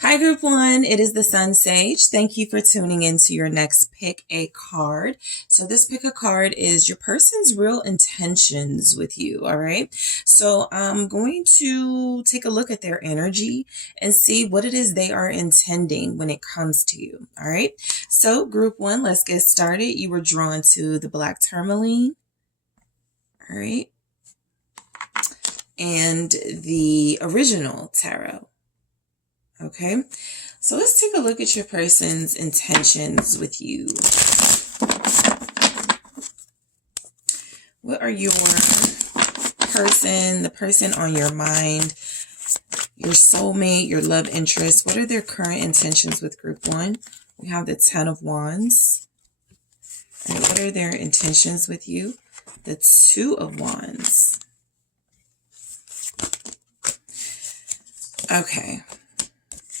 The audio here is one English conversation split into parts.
Hi, Group One. It is the SunSage. Thank you for tuning in to your next Pick a Card. So this Pick a Card is your person's real intentions with you, all right? So I'm going to take a look at their energy and see what it is they are intending when it comes to you, all right? So Group One, let's get started. You were drawn to the Black Tourmaline, all right? And the original tarot. Okay, so let's take a look at your person's intentions with you. What are your the person on your mind, your soulmate, your love interest? What are their current intentions with Group One? We have the Ten of Wands. And what are their intentions with you? The Two of Wands. Okay.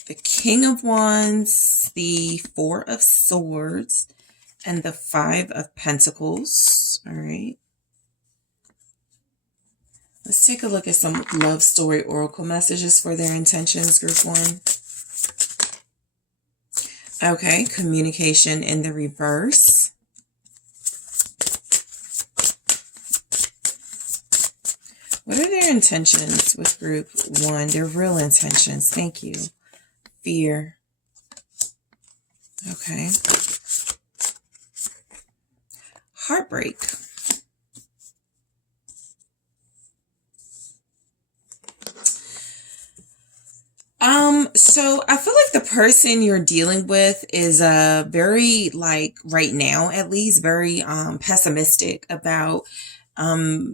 The King of Wands, the Four of Swords, and the Five of Pentacles. All right. Let's take a look at some love story oracle messages for their intentions, Group One. Okay, communication in the reverse. What are their intentions with Group One? Their real intentions. Thank you. Fear. Okay. Heartbreak. So I feel like the person you're dealing with is very, like, right now at least, very pessimistic about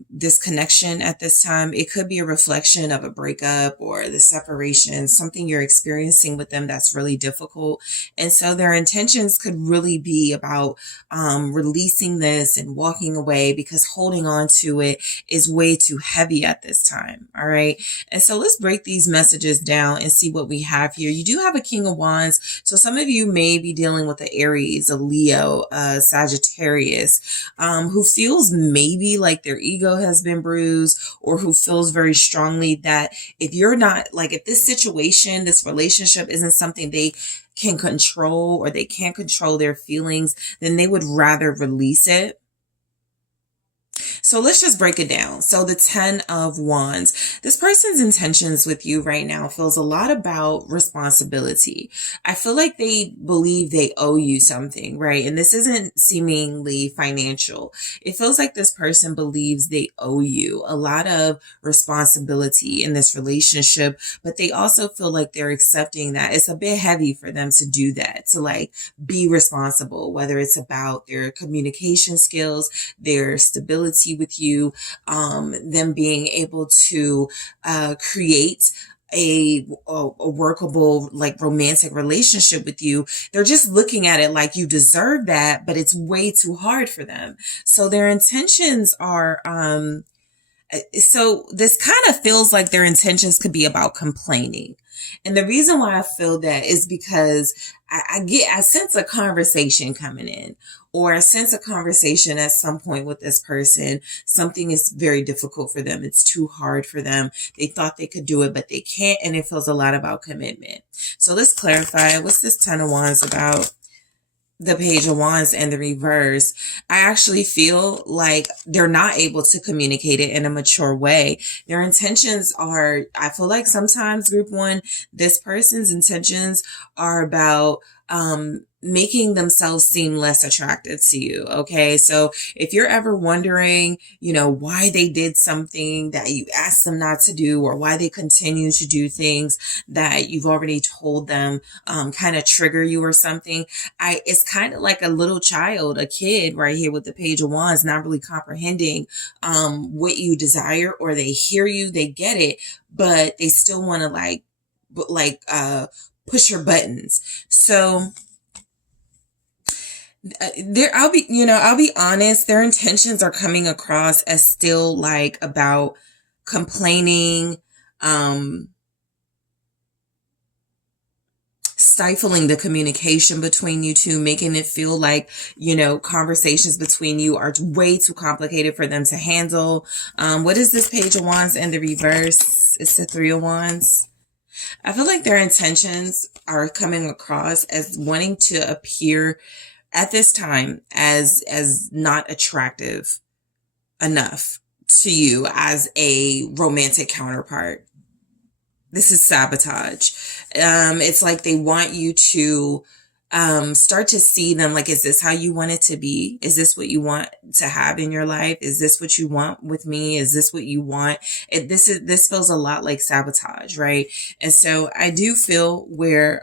this connection at this time. It could be a reflection of a breakup or the separation, something you're experiencing with them that's really difficult. And so their intentions could really be about releasing this and walking away, because holding on to it is way too heavy at this time. All right. And so let's break these messages down and see what we have here. You do have a King of Wands. So some of you may be dealing with an Aries, a Leo, a Sagittarius, who feels maybe like their ego has been bruised, or who feels very strongly that if you're not, like, if this situation, this relationship isn't something they can control, or they can't control their feelings, then they would rather release it. So let's just break it down. So the Ten of Wands, this person's intentions with you right now feels a lot about responsibility. I feel like they believe they owe you something, right? And this isn't seemingly financial. It feels like this person believes they owe you a lot of responsibility in this relationship, but they also feel like they're accepting that it's a bit heavy for them to do that, to, like, be responsible, whether it's about their communication skills, their stability with you, them being able to create a workable, like, romantic relationship with you. They're just looking at it like you deserve that, but it's way too hard for them. So their intentions are, so this kind of feels like their intentions could be about complaining. And the reason why I feel that is because I sense a conversation coming in, or I sense a conversation at some point with this person. Something is very difficult for them. It's too hard for them. They thought they could do it, but they can't. And it feels a lot about commitment. So let's clarify. What's this Ten of Wands about? The Page of Wands and the reverse. I actually feel like they're not able to communicate it in a mature way. Their intentions are, I feel like sometimes, Group One, this person's intentions are about making themselves seem less attractive to you. Okay. So if you're ever wondering, why they did something that you asked them not to do, or why they continue to do things that you've already told them, kind of trigger you or something, it's kind of like a little child, a kid right here with the Page of Wands, not really comprehending, what you desire, or they hear you, they get it, but they still want to push your buttons. So, I'll be honest, their intentions are coming across as still, like, about complaining, stifling the communication between you two, making it feel like, conversations between you are way too complicated for them to handle. What is this Page of Wands and the reverse? It's the Three of Wands. I feel like their intentions are coming across as wanting to appear at this time as not attractive enough to you as a romantic counterpart. This is sabotage. It's like they want you to start to see them like, is this how you want it to be? Is this what you want to have in your life? Is this what you want with me? Is this what you want? This feels a lot like sabotage, right? And so I do feel where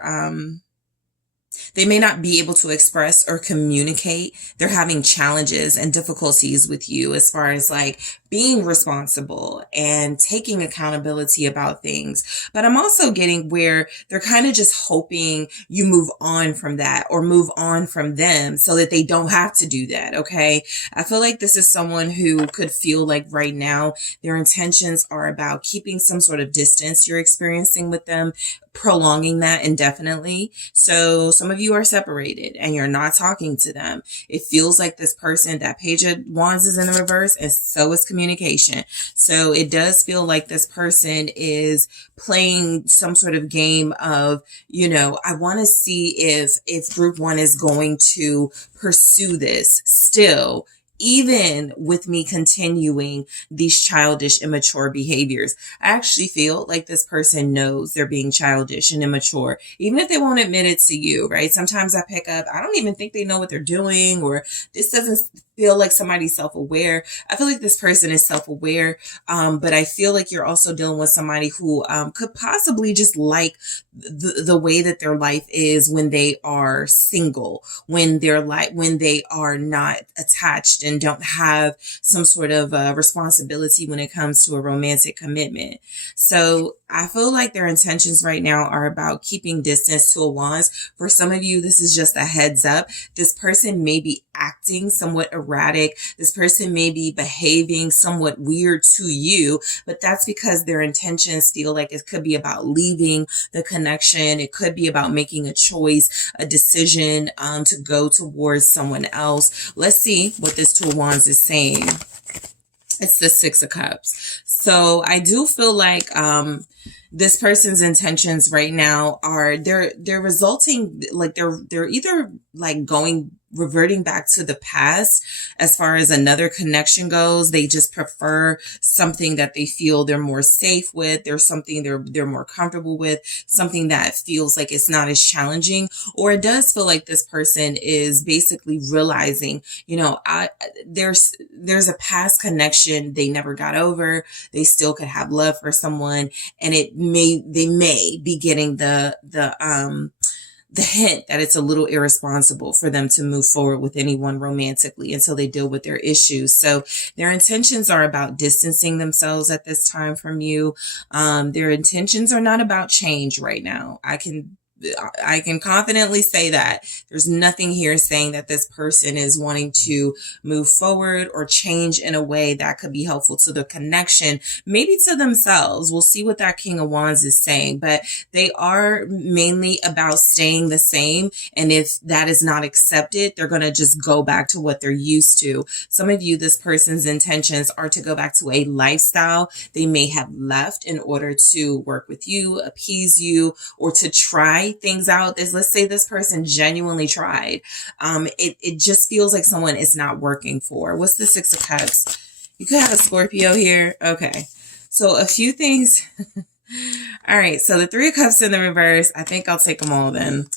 they may not be able to express or communicate. They're having challenges and difficulties with you as far as like being responsible and taking accountability about things. But I'm also getting where they're kind of just hoping you move on from that or move on from them so that they don't have to do that. Okay. I feel like this is someone who could feel like right now their intentions are about keeping some sort of distance you're experiencing with them, prolonging that indefinitely. So some of you are separated and you're not talking to them. It feels like this person, that Page of Wands is in the reverse, and so is communication. So it does feel like this person is playing some sort of game of, I want to see if group one is going to pursue this still, even with me continuing these childish, immature behaviors. I actually feel like this person knows they're being childish and immature, even if they won't admit it to you, right? Sometimes I pick up, I don't even think they know what they're doing, or this doesn't feel like somebody's self-aware. I feel like this person is self-aware, but I feel like you're also dealing with somebody who could possibly just like the way that their life is when they are single, when they are not attached and don't have some sort of responsibility when it comes to a romantic commitment. So I feel like their intentions right now are about keeping distance to a Wands. For some of you, this is just a heads up. This person may be acting somewhat erratic. This person may be behaving somewhat weird to you, but that's because their intentions feel like it could be about leaving the connection. It could be about making a choice, a decision to go towards someone else. Let's see what this Two of Wands is saying. It's the Six of Cups. So I do feel like this person's intentions right now are they're resulting like they're either like reverting back to the past as far as another connection goes. They just prefer something that they feel they're more safe with. There's something they're more comfortable with, something that feels like it's not as challenging. Or it does feel like this person is basically realizing, there's a past connection they never got over. They still could have love for someone, and they may be getting the hint that it's a little irresponsible for them to move forward with anyone romantically until they deal with their issues. So their intentions are about distancing themselves at this time from you. Their intentions are not about change right now. I can confidently say that. There's nothing here saying that this person is wanting to move forward or change in a way that could be helpful to the connection, maybe to themselves. We'll see what that King of Wands is saying, but they are mainly about staying the same. And if that is not accepted, they're going to just go back to what they're used to. Some of you, this person's intentions are to go back to a lifestyle they may have left in order to work with you, appease you, or to try things out. Let's say this person genuinely tried. It just feels like someone is not working for. What's the Six of Cups? You could have a Scorpio here. Okay. So a few things. All right. So the Three of Cups in the reverse. I think I'll take them all then.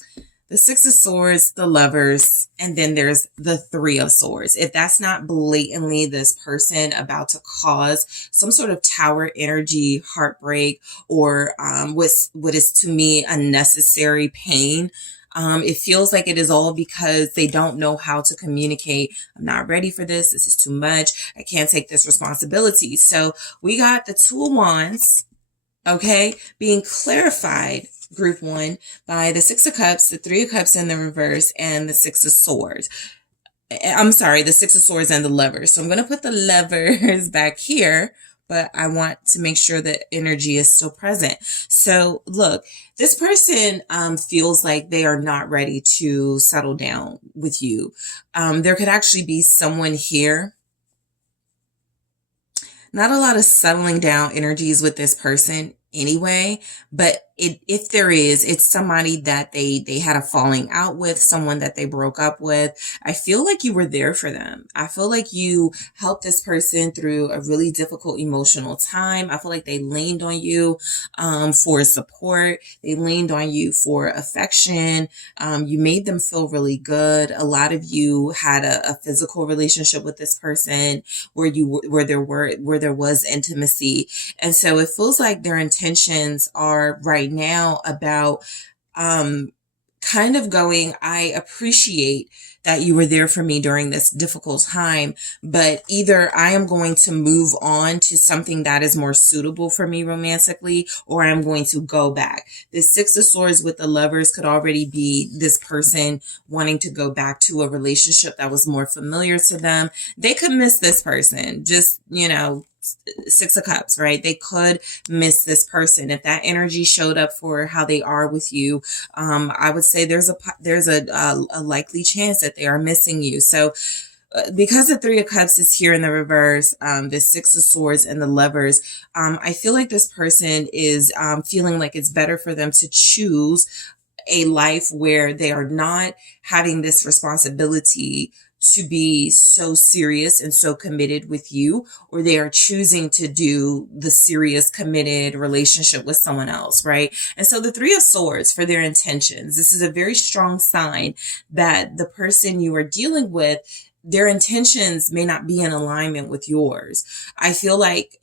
The Six of Swords, the Lovers, and then there's the Three of Swords. If that's not blatantly this person about to cause some sort of tower energy, heartbreak, or what is to me unnecessary pain, it feels like it is all because they don't know how to communicate. I'm not ready for this. This is too much. I can't take this responsibility. So we got the Two of Wands, okay, being clarified, group one, by the Six of Cups, the Three of Cups in the reverse, and the Six of Swords. I'm sorry, the Six of Swords and the Lovers. So I'm going to put the Lovers back here, but I want to make sure that energy is still present. So look, this person feels like they are not ready to settle down with you. There could actually be someone here. Not a lot of settling down energies with this person anyway, but if there is, it's somebody that they had a falling out with, someone that they broke up with. I feel like you were there for them. I feel like you helped this person through a really difficult emotional time. I feel like they leaned on you for support. They leaned on you for affection. You made them feel really good. A lot of you had a physical relationship with this person where there was intimacy. And so it feels like their intentions are right now about kind of going, I appreciate that you were there for me during this difficult time, but either I am going to move on to something that is more suitable for me romantically, or I'm going to go back. The Six of Swords with the Lovers could already be this person wanting to go back to a relationship that was more familiar to them. They could miss this person, just, Six of Cups, right? They could miss this person. If that energy showed up for how they are with you, I would say there's a likely chance that they are missing you. So because the Three of Cups is here in the reverse, the Six of Swords and the Lovers, I feel like this person is feeling like it's better for them to choose a life where they are not having this responsibility to be so serious and so committed with you, or they are choosing to do the serious committed relationship with someone else, right? And so the Three of Swords for their intentions, this is a very strong sign that the person you are dealing with, their intentions may not be in alignment with yours. I feel like,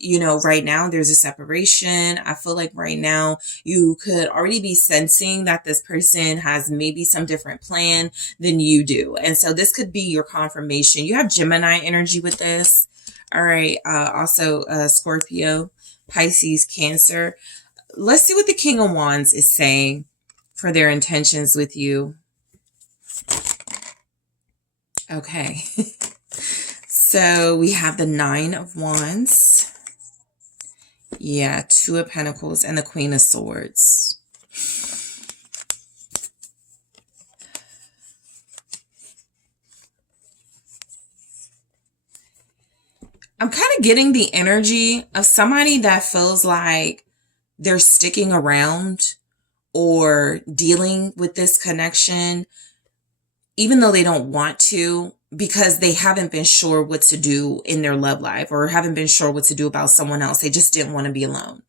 right now there's a separation. I feel like right now you could already be sensing that this person has maybe some different plan than you do. And so this could be your confirmation. You have Gemini energy with this. All right. Also, Scorpio, Pisces, Cancer. Let's see what the King of Wands is saying for their intentions with you. Okay, so we have the Nine of Wands. Yeah, Two of Pentacles and the Queen of Swords. I'm kind of getting the energy of somebody that feels like they're sticking around or dealing with this connection even though they don't want to, because they haven't been sure what to do in their love life or haven't been sure what to do about someone else. They just didn't want to be alone.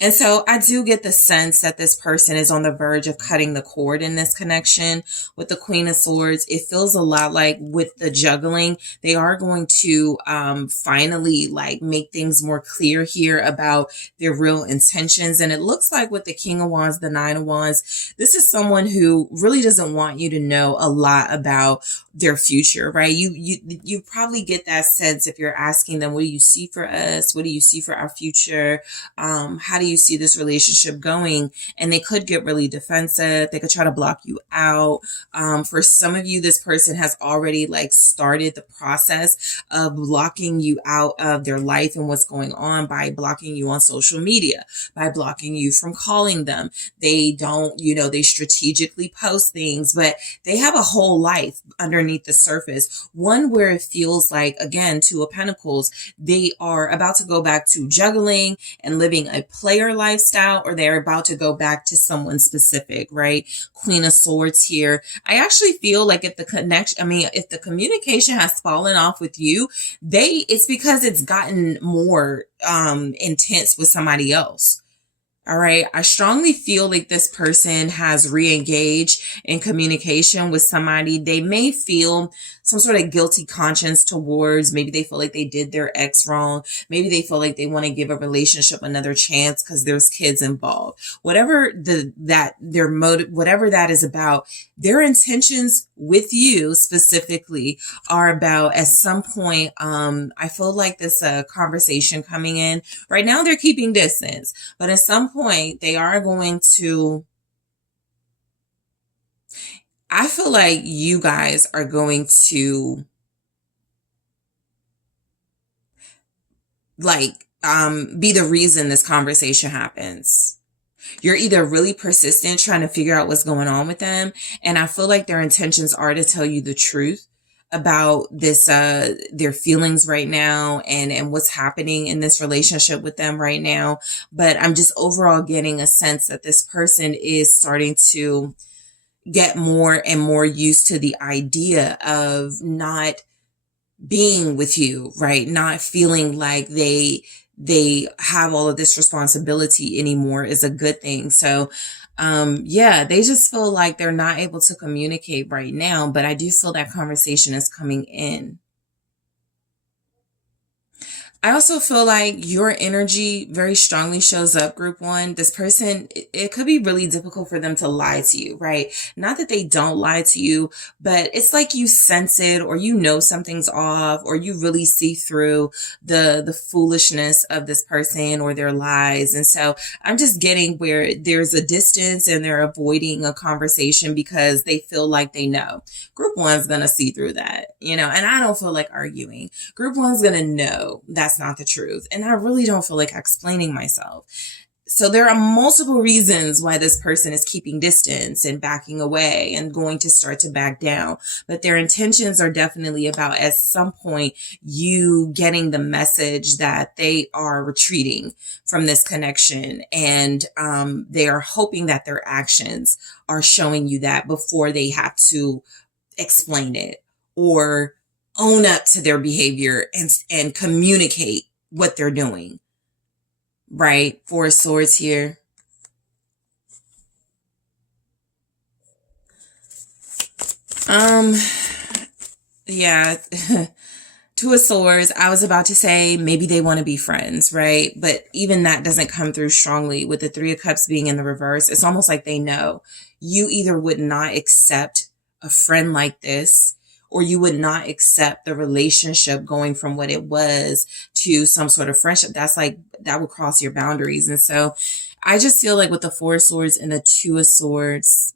And so I do get the sense that this person is on the verge of cutting the cord in this connection with the Queen of Swords. It feels a lot like with the juggling, they are going to finally make things more clear here about their real intentions. And it looks like with the King of Wands, the Nine of Wands, this is someone who really doesn't want you to know a lot about their future, right? You probably get that sense if you're asking them, what do you see for us? What do you see for our future? How do you see this relationship going? And they could get really defensive. They could try to block you out. For some of you, this person has already started the process of blocking you out of their life and what's going on by blocking you on social media, by blocking you from calling them. They don't, they strategically post things, but they have a whole life underneath the surface. One where it feels like, again, Two of Pentacles, they are about to go back to juggling and living a player lifestyle, or they're about to go back to someone specific, right? Queen of Swords here. I actually feel like if the communication has fallen off with you, it's because it's gotten more intense with somebody else. All right. I strongly feel like this person has re-engaged in communication with somebody. They may feel some sort of guilty conscience towards, maybe they feel like they did their ex wrong. Maybe they feel like they want to give a relationship another chance because there's kids involved. Whatever their motive, whatever that is about, their intentions with you specifically are about at some point, I feel like this conversation coming in. Right now they're keeping distance, but at some point they are going to, I feel like you guys are going to be the reason this conversation happens. You're either really persistent trying to figure out what's going on with them, and I feel like their intentions are to tell you the truth about this, their feelings right now and what's happening in this relationship with them right now. But I'm just overall getting a sense that this person is starting to get more and more used to the idea of not being with you, right? Not feeling like they have all of this responsibility anymore is a good thing. So yeah, they just feel like they're not able to communicate right now, but I do feel that conversation is coming in. I also feel like your energy very strongly shows up, group one. This person, it could be really difficult for them to lie to you, right? Not that they don't lie to you, but it's like you sense it, or you know something's off, or you really see through the foolishness of this person or their lies. And so I'm just getting where there's a distance and they're avoiding a conversation because they feel like they know. Group one's gonna see through that, and I don't feel like arguing. Group one's gonna know that's not the truth. And I really don't feel like explaining myself. So there are multiple reasons why this person is keeping distance and backing away and going to start to back down. But their intentions are definitely about, at some point, you getting the message that they are retreating from this connection. And they are hoping that their actions are showing you that before they have to explain it or own up to their behavior and communicate what they're doing. Right? Four of Swords here. Yeah. Two of Swords. I was about to say maybe they want to be friends, right? But even that doesn't come through strongly with the Three of Cups being in the reverse. It's almost like they know you either would not accept a friend like this, or you would not accept the relationship going from what it was to some sort of friendship. That's like, that would cross your boundaries. And so I just feel like with the Four of Swords and the Two of Swords,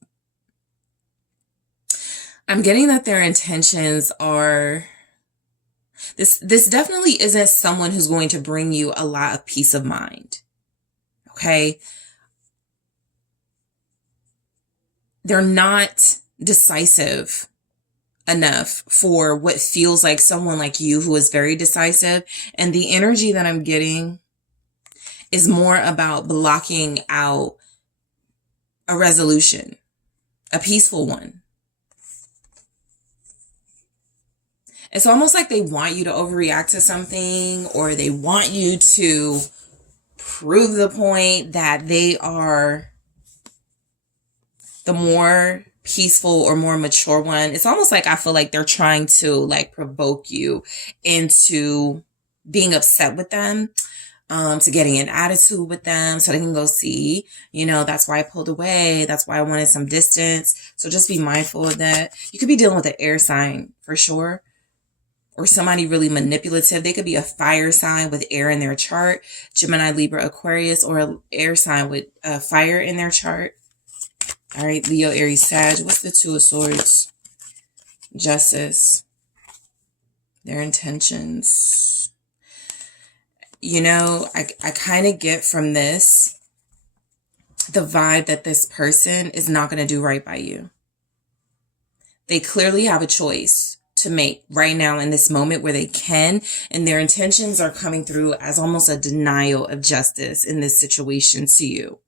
I'm getting that their intentions are, this definitely isn't someone who's going to bring you a lot of peace of mind. Okay. They're not decisive enough for what feels like someone like you who is very decisive. And the energy that I'm getting is more about blocking out a resolution, a peaceful one. It's almost like they want you to overreact to something, or they want you to prove the point that they are the more peaceful or more mature one. It's almost like I feel like they're trying to like provoke you into being upset with them, to getting an attitude with them so they can go see, that's why I pulled away. That's why I wanted some distance. So just be mindful of that. You could be dealing with an air sign for sure, or somebody really manipulative. They could be a fire sign with air in their chart, Gemini, Libra, Aquarius, or an air sign with fire in their chart. All right, Leo, Aries, Sag. What's the Two of Swords? Justice. Their intentions. I kind of get from this the vibe that this person is not going to do right by you. They clearly have a choice to make right now in this moment where they can, and their intentions are coming through as almost a denial of justice in this situation to you.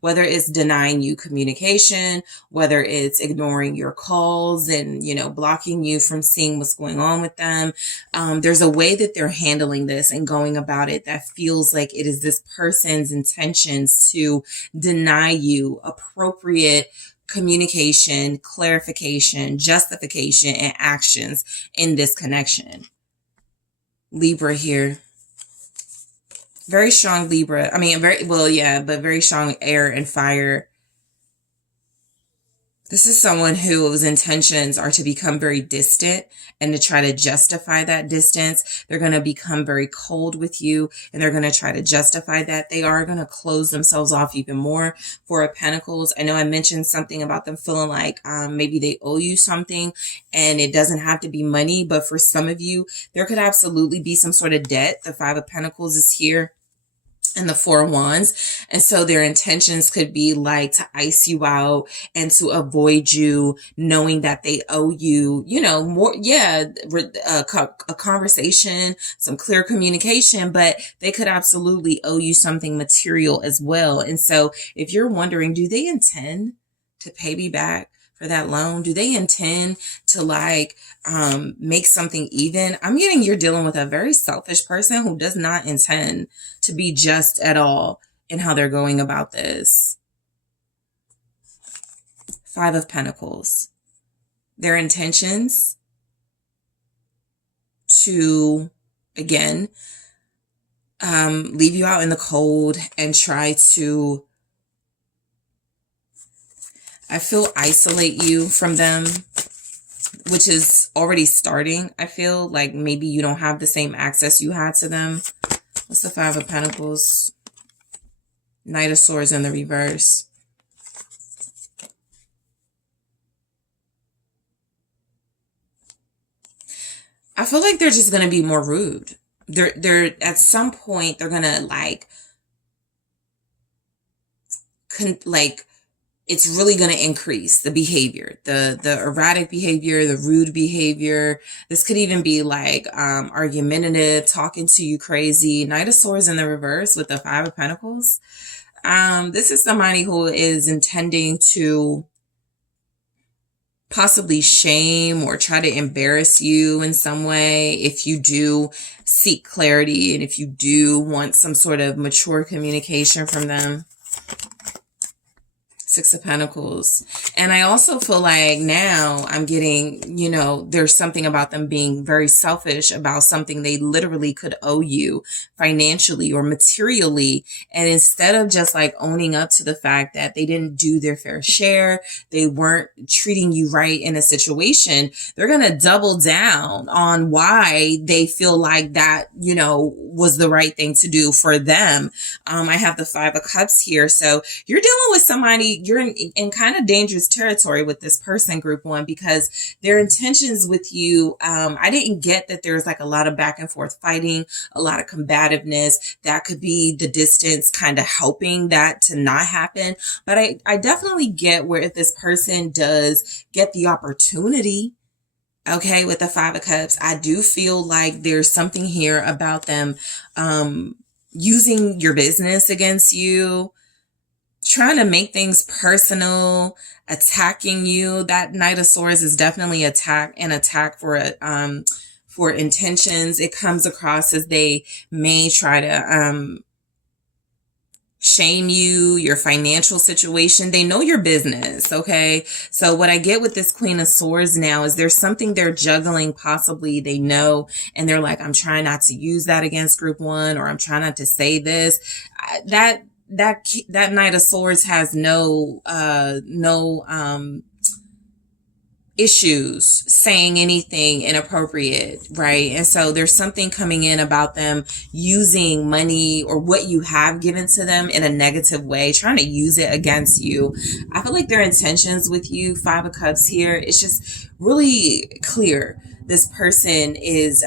Whether it's denying you communication, whether it's ignoring your calls and, blocking you from seeing what's going on with them. There's a way that they're handling this and going about it that feels like it is this person's intentions to deny you appropriate communication, clarification, justification, and actions in this connection. Libra here. Very strong Libra. But very strong air and fire. This is someone whose intentions are to become very distant and to try to justify that distance. They're going to become very cold with you, and they're going to try to justify that. They are going to close themselves off even more. Four of Pentacles. I know I mentioned something about them feeling like maybe they owe you something, and it doesn't have to be money, but for some of you, there could absolutely be some sort of debt. The Five of Pentacles is here. and the Four of Wands. And so their intentions could be like to ice you out and to avoid you, knowing that they owe you, you know, more, a conversation, some clear communication, but they could absolutely owe you something material as well. And so if you're wondering, do they intend to pay me back for that loan? Do they intend to make something even? I'm getting you're dealing with a very selfish person who does not intend to be just at all in how they're going about this. Five of Pentacles. Their intentions to, again, leave you out in the cold and try to, I feel, isolate you from them, which is already starting. I feel like maybe you don't have the same access you had to them. What's the Five of Pentacles? Knight of Swords in the reverse. I feel like they're just going to be more rude. They're at some point, they're going to it's really going to increase the behavior, the erratic behavior, the rude behavior. This could even be argumentative, talking to you crazy. Knight of Swords in the reverse with the Five of Pentacles. This is somebody who is intending to possibly shame or try to embarrass you in some way if you do seek clarity and if you do want some sort of mature communication from them. Six of Pentacles. And I also feel like now I'm getting, there's something about them being very selfish about something they literally could owe you financially or materially. And instead of just owning up to the fact that they didn't do their fair share, they weren't treating you right in a situation, they're going to double down on why they feel like that, was the right thing to do for them. I have the Five of Cups here. So you're dealing with somebody, you're in kind of dangerous territory with this person, group one, because their intentions with you, I didn't get that there's a lot of back and forth fighting, a lot of combativeness. That could be the distance kind of helping that to not happen. But I definitely get where if this person does get the opportunity, okay, with the Five of Cups, I do feel like there's something here about them using your business against you, trying to make things personal, attacking you. That Knight of Swords is definitely an attack for intentions. It comes across as they may try to shame you, your financial situation. They know your business, okay? So what I get with this Queen of Swords now is there's something they're juggling, possibly they know, and they're like, I'm trying not to use that against group one, or I'm trying not to say this. That Knight of Swords has no issues saying anything inappropriate, right? And so there's something coming in about them using money or what you have given to them in a negative way, trying to use it against you. I feel like their intentions with you, Five of Cups here, it's just really clear. This person is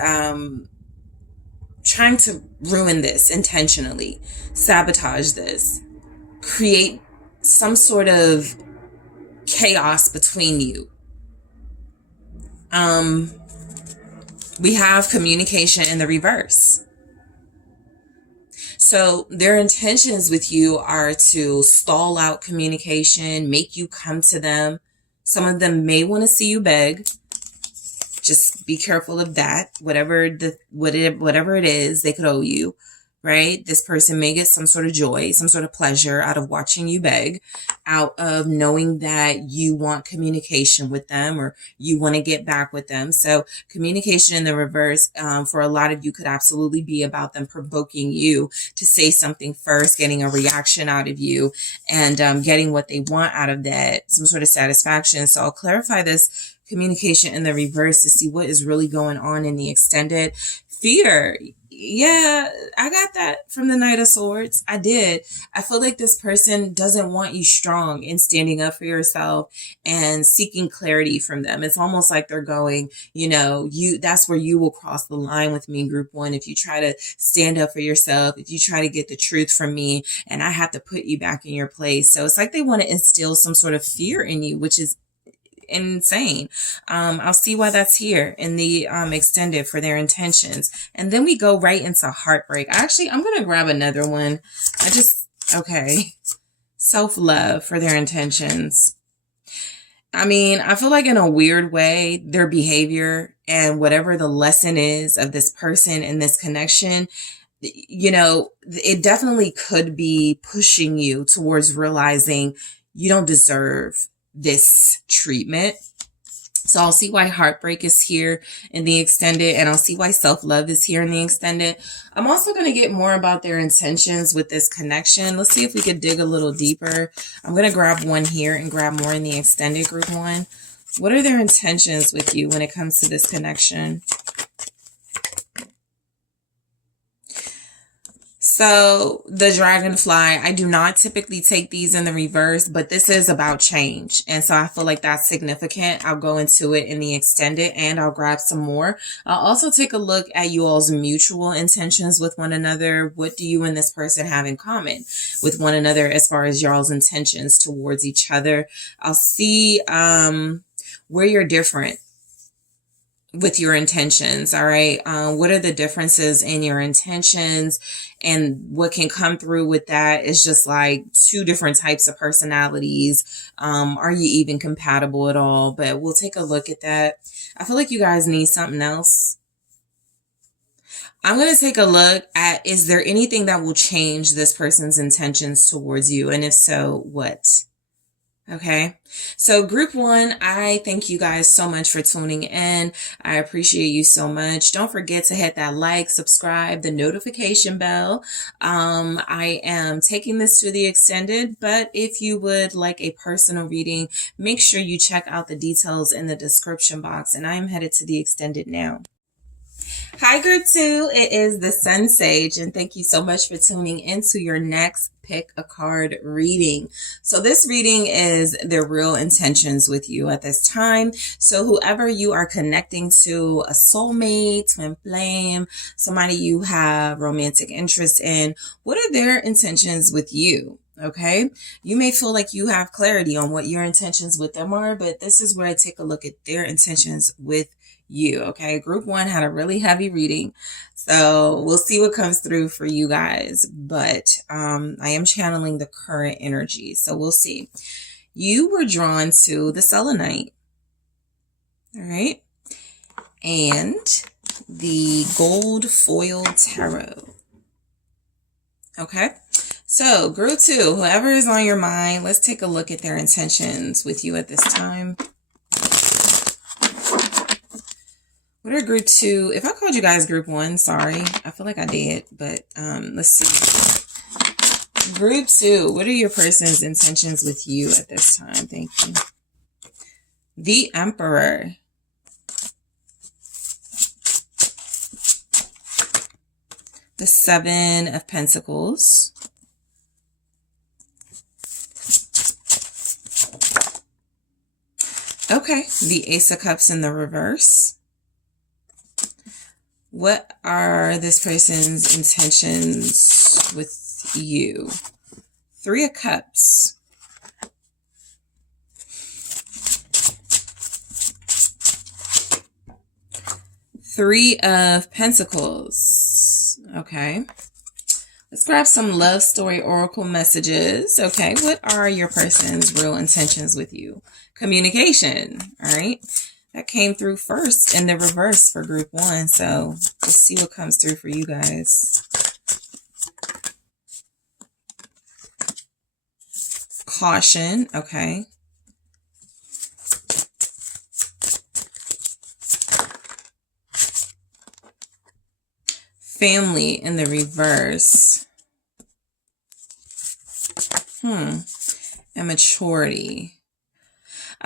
trying to ruin this intentionally, sabotage this, create some sort of chaos between you. We have communication in the reverse. So their intentions with you are to stall out communication, make you come to them. Some of them may want to see you beg. Just be careful of that. Whatever it is, they could owe you, right? This person may get some sort of joy, some sort of pleasure out of watching you beg, out of knowing that you want communication with them or you want to get back with them. So communication in the reverse, for a lot of you could absolutely be about them provoking you to say something first, getting a reaction out of you, and getting what they want out of that, some sort of satisfaction. So I'll clarify this communication in the reverse to see what is really going on in the extended. Fear. Yeah, I got that from the Knight of Swords. I did. I feel like this person doesn't want you strong in standing up for yourself and seeking clarity from them. It's almost like they're going, that's where you will cross the line with me, group one. If you try to stand up for yourself, if you try to get the truth from me, and I have to put you back in your place. So it's like they want to instill some sort of fear in you, which is insane. I'll see why that's here in the extended for their intentions. And then we go right into heartbreak. Actually, I'm going to grab another one. Okay. Self-love for their intentions. I mean, I feel like in a weird way, their behavior and whatever the lesson is of this person and this connection, it definitely could be pushing you towards realizing you don't deserve this treatment. So I'll see why heartbreak is here in the extended, and I'll see why self-love is here in the extended. I'm also going to get more about their intentions with this connection. Let's see if we could dig a little deeper. I'm going to grab one here and grab more in the extended group one. What are their intentions with you when it comes to this connection? So the dragonfly, I do not typically take these in the reverse, but this is about change. And so I feel like that's significant. I'll go into it in the extended and I'll grab some more. I'll also take a look at you all's mutual intentions with one another. What do you and this person have in common with one another as far as y'all's intentions towards each other? I'll see where you're different with your intentions. All right. What are the differences in your intentions? And what can come through with that is just like two different types of personalities. Are you even compatible at all? But we'll take a look at that. I feel like you guys need something else. I'm going to take a look at, is there anything that will change this person's intentions towards you? And if so, what? Okay. So group one, I thank you guys so much for tuning in. I appreciate you so much. Don't forget to hit that like, subscribe, the notification bell. I am taking this to the extended, but if you would like a personal reading, make sure you check out the details in the description box. And I am headed to the extended now. Hi, group two. It is the SunSage, and thank you so much for tuning into your next pick a card reading. So this reading is their real intentions with you at this time. So whoever you are connecting to, a soulmate, twin flame, somebody you have romantic interest in, what are their intentions with you? Okay. You may feel like you have clarity on what your intentions with them are, but this is where I take a look at their intentions with you. Okay. Group one had a really heavy reading, so we'll see what comes through for you guys, but I am channeling the current energy, so we'll see. You were drawn to the selenite. All right. And the gold foil tarot. Okay. So group two, whoever is on your mind, let's take a look at their intentions with you at this time. What are group two? If I called you guys group one, sorry. I feel like I did, but let's see. Group two, what are your person's intentions with you at this time? Thank you. The Emperor. The Seven of Pentacles. Okay, the Ace of Cups in the reverse. What are this person's intentions with you? Three of Cups. Three of Pentacles. Okay. Let's grab some love story oracle messages. Okay, what are your person's real intentions with you? Communication. All right. That came through first in the reverse for group one. So let's see what comes through for you guys. Caution. Okay. Family in the reverse. And maturity.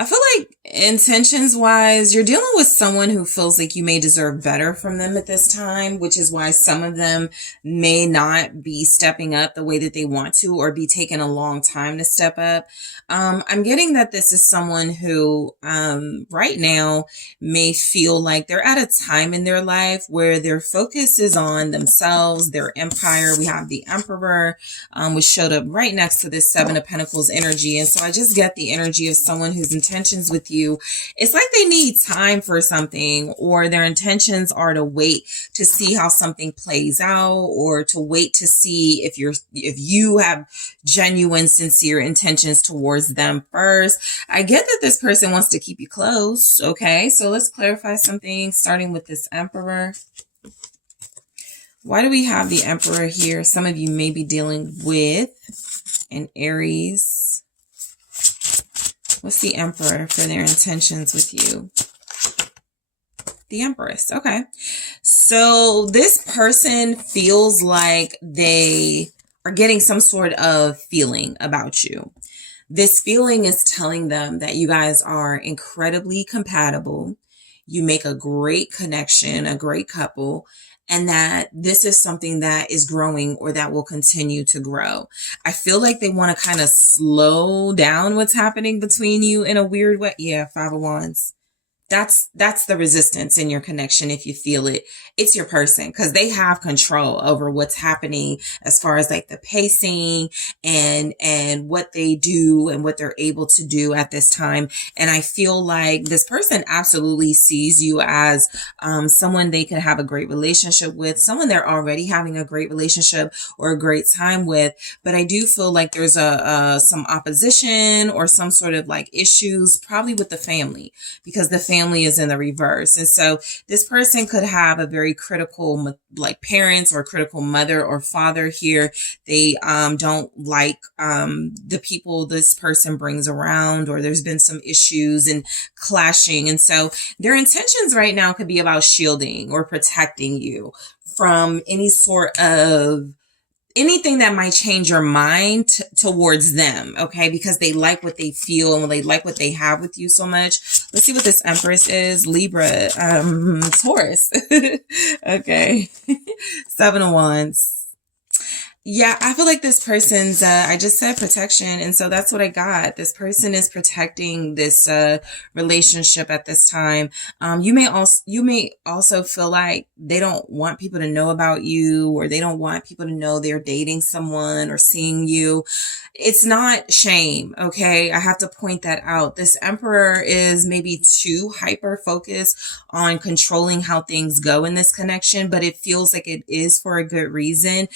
I feel like Intentions wise, you're dealing with someone who feels like you may deserve better from them at this time, which is why some of them may not be stepping up the way that they want to, or be taking a long time to step up. I'm getting that this is someone who, right now may feel like they're at a time in their life where their focus is on themselves, their empire. We have the Emperor, which showed up right next to this Seven of Pentacles energy. And so I just get the energy of someone whose intentions with you, it's like they need time for something, or their intentions are to wait to see how something plays out, or to wait to see if you have genuine, sincere intentions towards them first. I get that this person wants to keep you close. Okay, so let's clarify something, starting with this Emperor. Why do we have the Emperor here? Some of you may be dealing with an Aries. What's the Emperor for their intentions with you? The Empress. Okay. So this person feels like they are getting some sort of feeling about you. This feeling is telling them that you guys are incredibly compatible. You make a great connection, a great couple, and that this is something that is growing, or that will continue to grow. I feel like they want to kind of slow down what's happening between you in a weird way. Yeah, Five of Wands. That's the resistance in your connection. If you feel it, it's your person, because they have control over what's happening as far as like the pacing and what they do and what they're able to do at this time. And I feel like this person absolutely sees you as someone they could have a great relationship with, someone they're already having a great relationship or a great time with. But I do feel like there's some opposition or some sort of like issues, probably with the family, because the family is in the reverse. And so this person could have a very critical like parents or critical mother or father here. They don't like the people this person brings around, or there's been some issues and clashing. And so their intentions right now could be about shielding or protecting you from any sort of anything that might change your mind towards them, okay? Because they like what they feel and they like what they have with you so much. Let's see what this Empress is. Libra, Taurus. Okay. Seven of Wands. Yeah, I feel like this person's, I just said protection. And so that's what I got. This person is protecting this, relationship at this time. You may also feel like they don't want people to know about you, or they don't want people to know they're dating someone or seeing you. It's not shame. Okay. I have to point that out. This Emperor is maybe too hyper focused on controlling how things go in this connection, but it feels like it is for a good reason.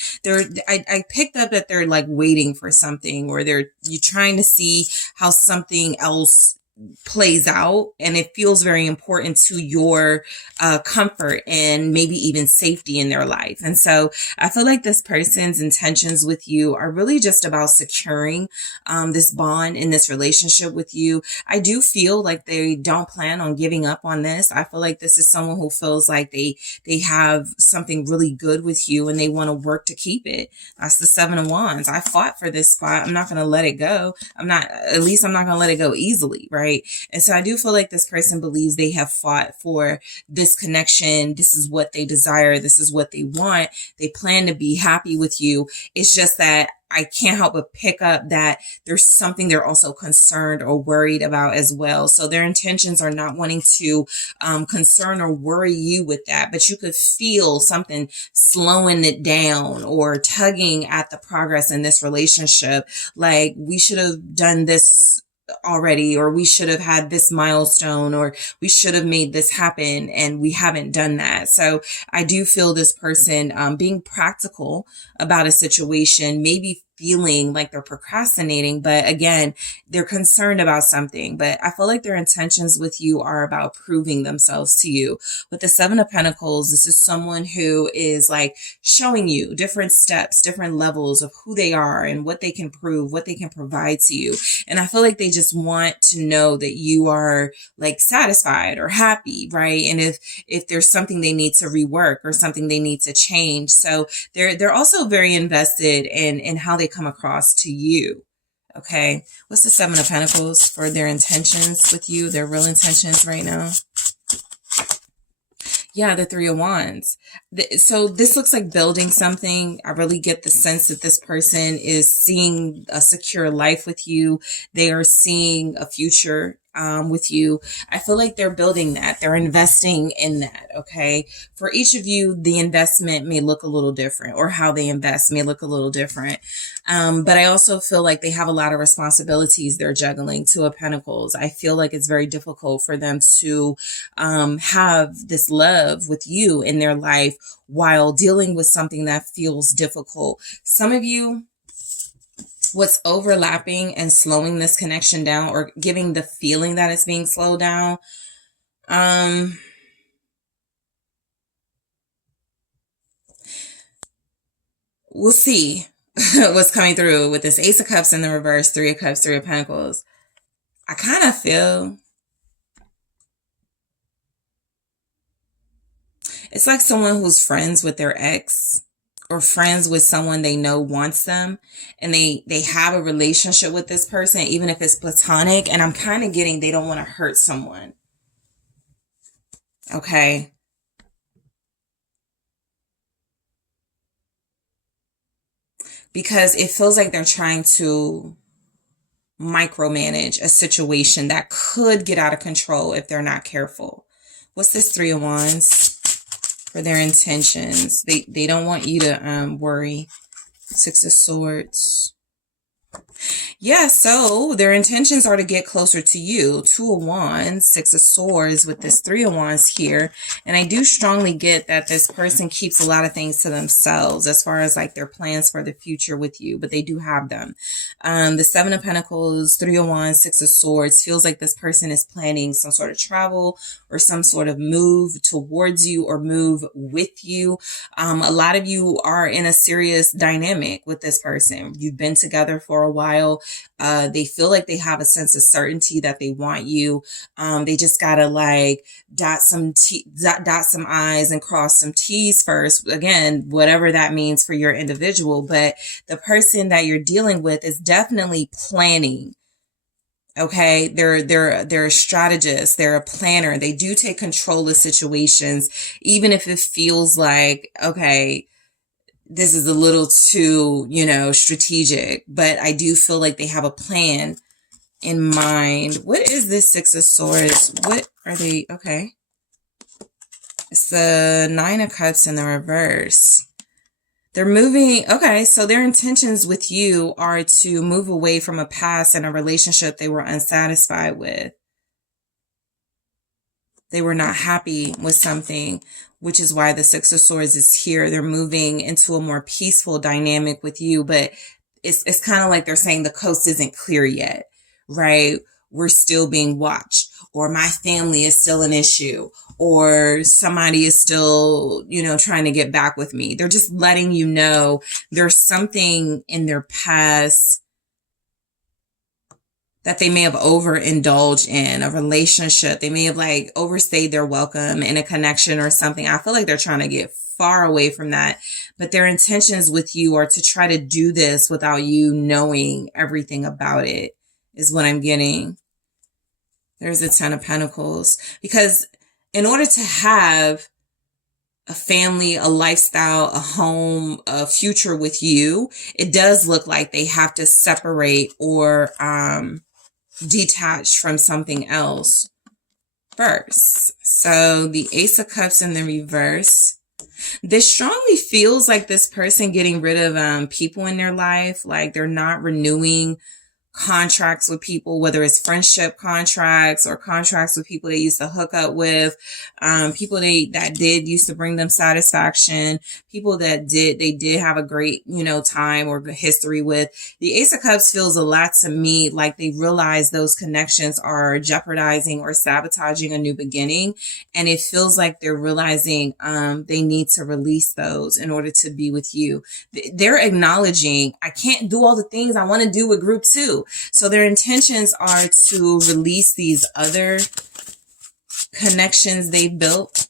I picked up that they're like waiting for something, or you're trying to see how something else plays out, and it feels very important to your comfort and maybe even safety in their life. And so I feel like this person's intentions with you are really just about securing this bond in this relationship with you. I do feel like they don't plan on giving up on this. I feel like this is someone who feels like they have something really good with you and they want to work to keep it. That's the Seven of Wands. I fought for this spot. I'm not going to let it go. I'm not going to let it go easily, right? And so I do feel like this person believes they have fought for this connection. This is what they desire. This is what they want. They plan to be happy with you. It's just that I can't help but pick up that there's something they're also concerned or worried about as well. So their intentions are not wanting to concern or worry you with that, but you could feel something slowing it down or tugging at the progress in this relationship. Like, we should have done this already, or we should have had this milestone, or we should have made this happen, and we haven't done that. So I do feel this person being practical about a situation, maybe feeling like they're procrastinating, but again, they're concerned about something. But I feel like their intentions with you are about proving themselves to you. With the Seven of Pentacles, this is someone who is like showing you different steps, different levels of who they are and what they can prove, what they can provide to you. And I feel like they just want to know that you are like satisfied or happy, right? And if there's something they need to rework or something they need to change. So they're also very invested in how they come across to you. Okay. What's the Seven of Pentacles for their intentions with you, their real intentions right now? Yeah, the Three of Wands. So this looks like building something. I really get the sense that this person is seeing a secure life with you. They are seeing a future with you. I feel like they're building that. They're investing in that, okay? For each of you, the investment may look a little different, or how they invest may look a little different. But I also feel like they have a lot of responsibilities they're juggling. Two of Pentacles. I feel like it's very difficult for them to have this love with you in their life while dealing with something that feels difficult. Some of you, what's overlapping and slowing this connection down, or giving the feeling that it's being slowed down, we'll see what's coming through with this Ace of Cups in the reverse, Three of Cups, Three of Pentacles. I kind of feel it's like someone who's friends with their ex, or friends with someone they know wants them, and they have a relationship with this person, even if it's platonic, and I'm kind of getting they don't want to hurt someone. Okay. Because it feels like they're trying to micromanage a situation that could get out of control if they're not careful. What's this Three of Wands for their intentions? They don't want you to worry. Six of Swords. Yeah, so their intentions are to get closer to you. Two of Wands, Six of Swords with this Three of Wands here. And I do strongly get that this person keeps a lot of things to themselves as far as like their plans for the future with you, but they do have them. The Seven of Pentacles, Three of Wands, Six of Swords feels like this person is planning some sort of travel or some sort of move towards you or move with you. A lot of you are in a serious dynamic with this person. You've been together for a while. They feel like they have a sense of certainty that they want you. They just gotta like dot some I's and cross some T's first. Again, whatever that means for your individual, but the person that you're dealing with is definitely planning. Okay, they're a strategist, they're a planner. They do take control of situations, even if it feels like, okay, this is a little too, strategic, but I do feel like they have a plan in mind. What is this Six of Swords? What are they? Okay. It's the Nine of Cups in the reverse. They're moving. Okay. So their intentions with you are to move away from a past and a relationship they were unsatisfied with. They were not happy with something, which is why the Six of Swords is here. They're moving into a more peaceful dynamic with you, but it's kind of like they're saying the coast isn't clear yet, right? We're still being watched, or my family is still an issue, or somebody is still, trying to get back with me. They're just letting you know there's something in their past that they may have overindulged in, a relationship. They may have like overstayed their welcome in a connection or something. I feel like they're trying to get far away from that, but their intentions with you are to try to do this without you knowing everything about it, is what I'm getting. There's a Ten of Pentacles, because in order to have a family, a lifestyle, a home, a future with you, it does look like they have to separate or, detached from something else first. So the Ace of Cups in the reverse. This strongly feels like this person getting rid of people in their life, like they're not renewing contracts with people, whether it's friendship contracts or contracts with people they used to hook up with, people that did used to bring them satisfaction, people that they did have a great, time or history with. The Ace of Cups feels a lot to me like they realize those connections are jeopardizing or sabotaging a new beginning. And it feels like they're realizing they need to release those in order to be with you. They're acknowledging, I can't do all the things I want to do with group 2. So their intentions are to release these other connections they built.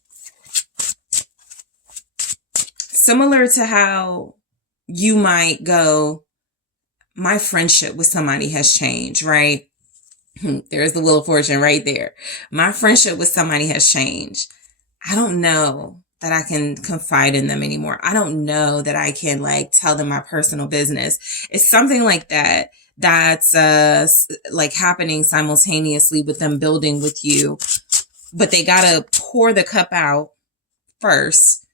Similar to how you might go, my friendship with somebody has changed, right? There's the Wheel of Fortune right there. My friendship with somebody has changed. I don't know that I can confide in them anymore. I don't know that I can like tell them my personal business. It's something like that that's like happening simultaneously with them building with you, but they gotta pour the cup out first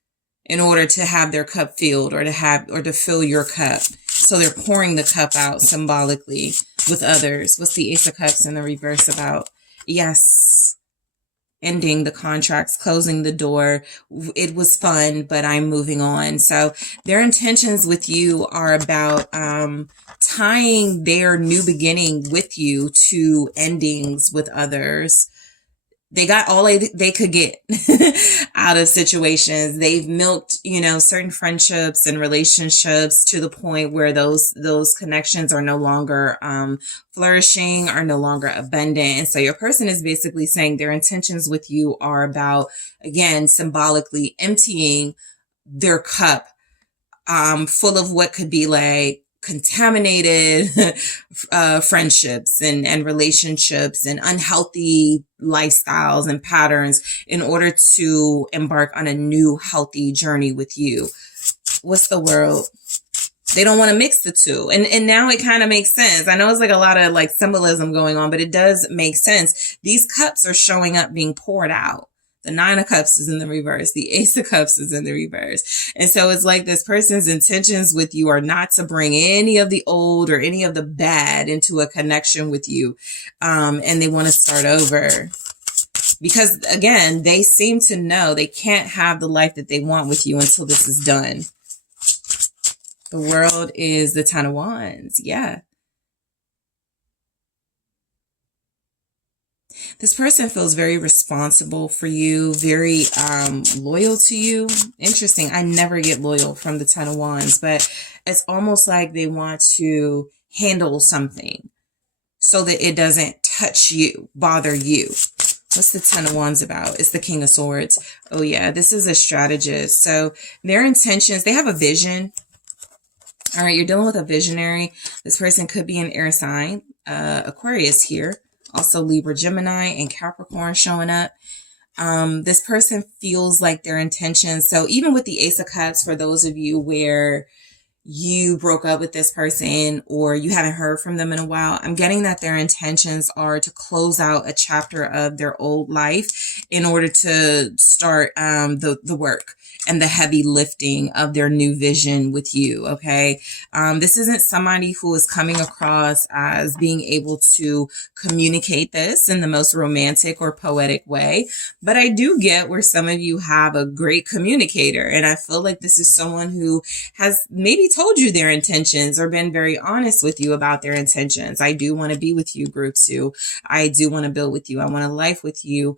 in order to have their cup filled, or to fill your cup. So they're pouring the cup out symbolically with others. What's the Ace of Cups in the reverse about? Yes. Ending the contracts, closing the door. It was fun, but I'm moving on. So their intentions with you are about tying their new beginning with you to endings with others. They got all they could get out of situations. They've milked, certain friendships and relationships to the point where those connections are no longer flourishing, are no longer abundant. And so your person is basically saying their intentions with you are about, again, symbolically emptying their cup full of what could be like contaminated friendships and relationships and unhealthy lifestyles and patterns in order to embark on a new healthy journey with you. What's the world? They don't want to mix the two. And now it kind of makes sense. I know it's like a lot of like symbolism going on, but it does make sense. These cups are showing up being poured out. The Nine of Cups is in the reverse. The Ace of Cups is in the reverse. And so it's like this person's intentions with you are not to bring any of the old or any of the bad into a connection with you. And they want to start over. Because again, they seem to know they can't have the life that they want with you until this is done. The World is the Ten of Wands. Yeah. This person feels very responsible for you, very loyal to you. Interesting. I never get loyal from the Ten of Wands, but it's almost like they want to handle something so that it doesn't touch you, bother you. What's the Ten of Wands about? It's the King of Swords. Oh yeah, this is a strategist. So their intentions, they have a vision. All right, you're dealing with a visionary. This person could be an air sign, Aquarius here. Also Libra, Gemini, and Capricorn showing up. This person feels like their intentions. So even with the Ace of Cups, for those of you where you broke up with this person or you haven't heard from them in a while, I'm getting that their intentions are to close out a chapter of their old life in order to start the work and the heavy lifting of their new vision with you, okay? This isn't somebody who is coming across as being able to communicate this in the most romantic or poetic way, but I do get where some of you have a great communicator, and I feel like this is someone who has maybe told you their intentions or been very honest with you about their intentions. I do want to be with you, group 2. I do want to build with you. I want a life with you.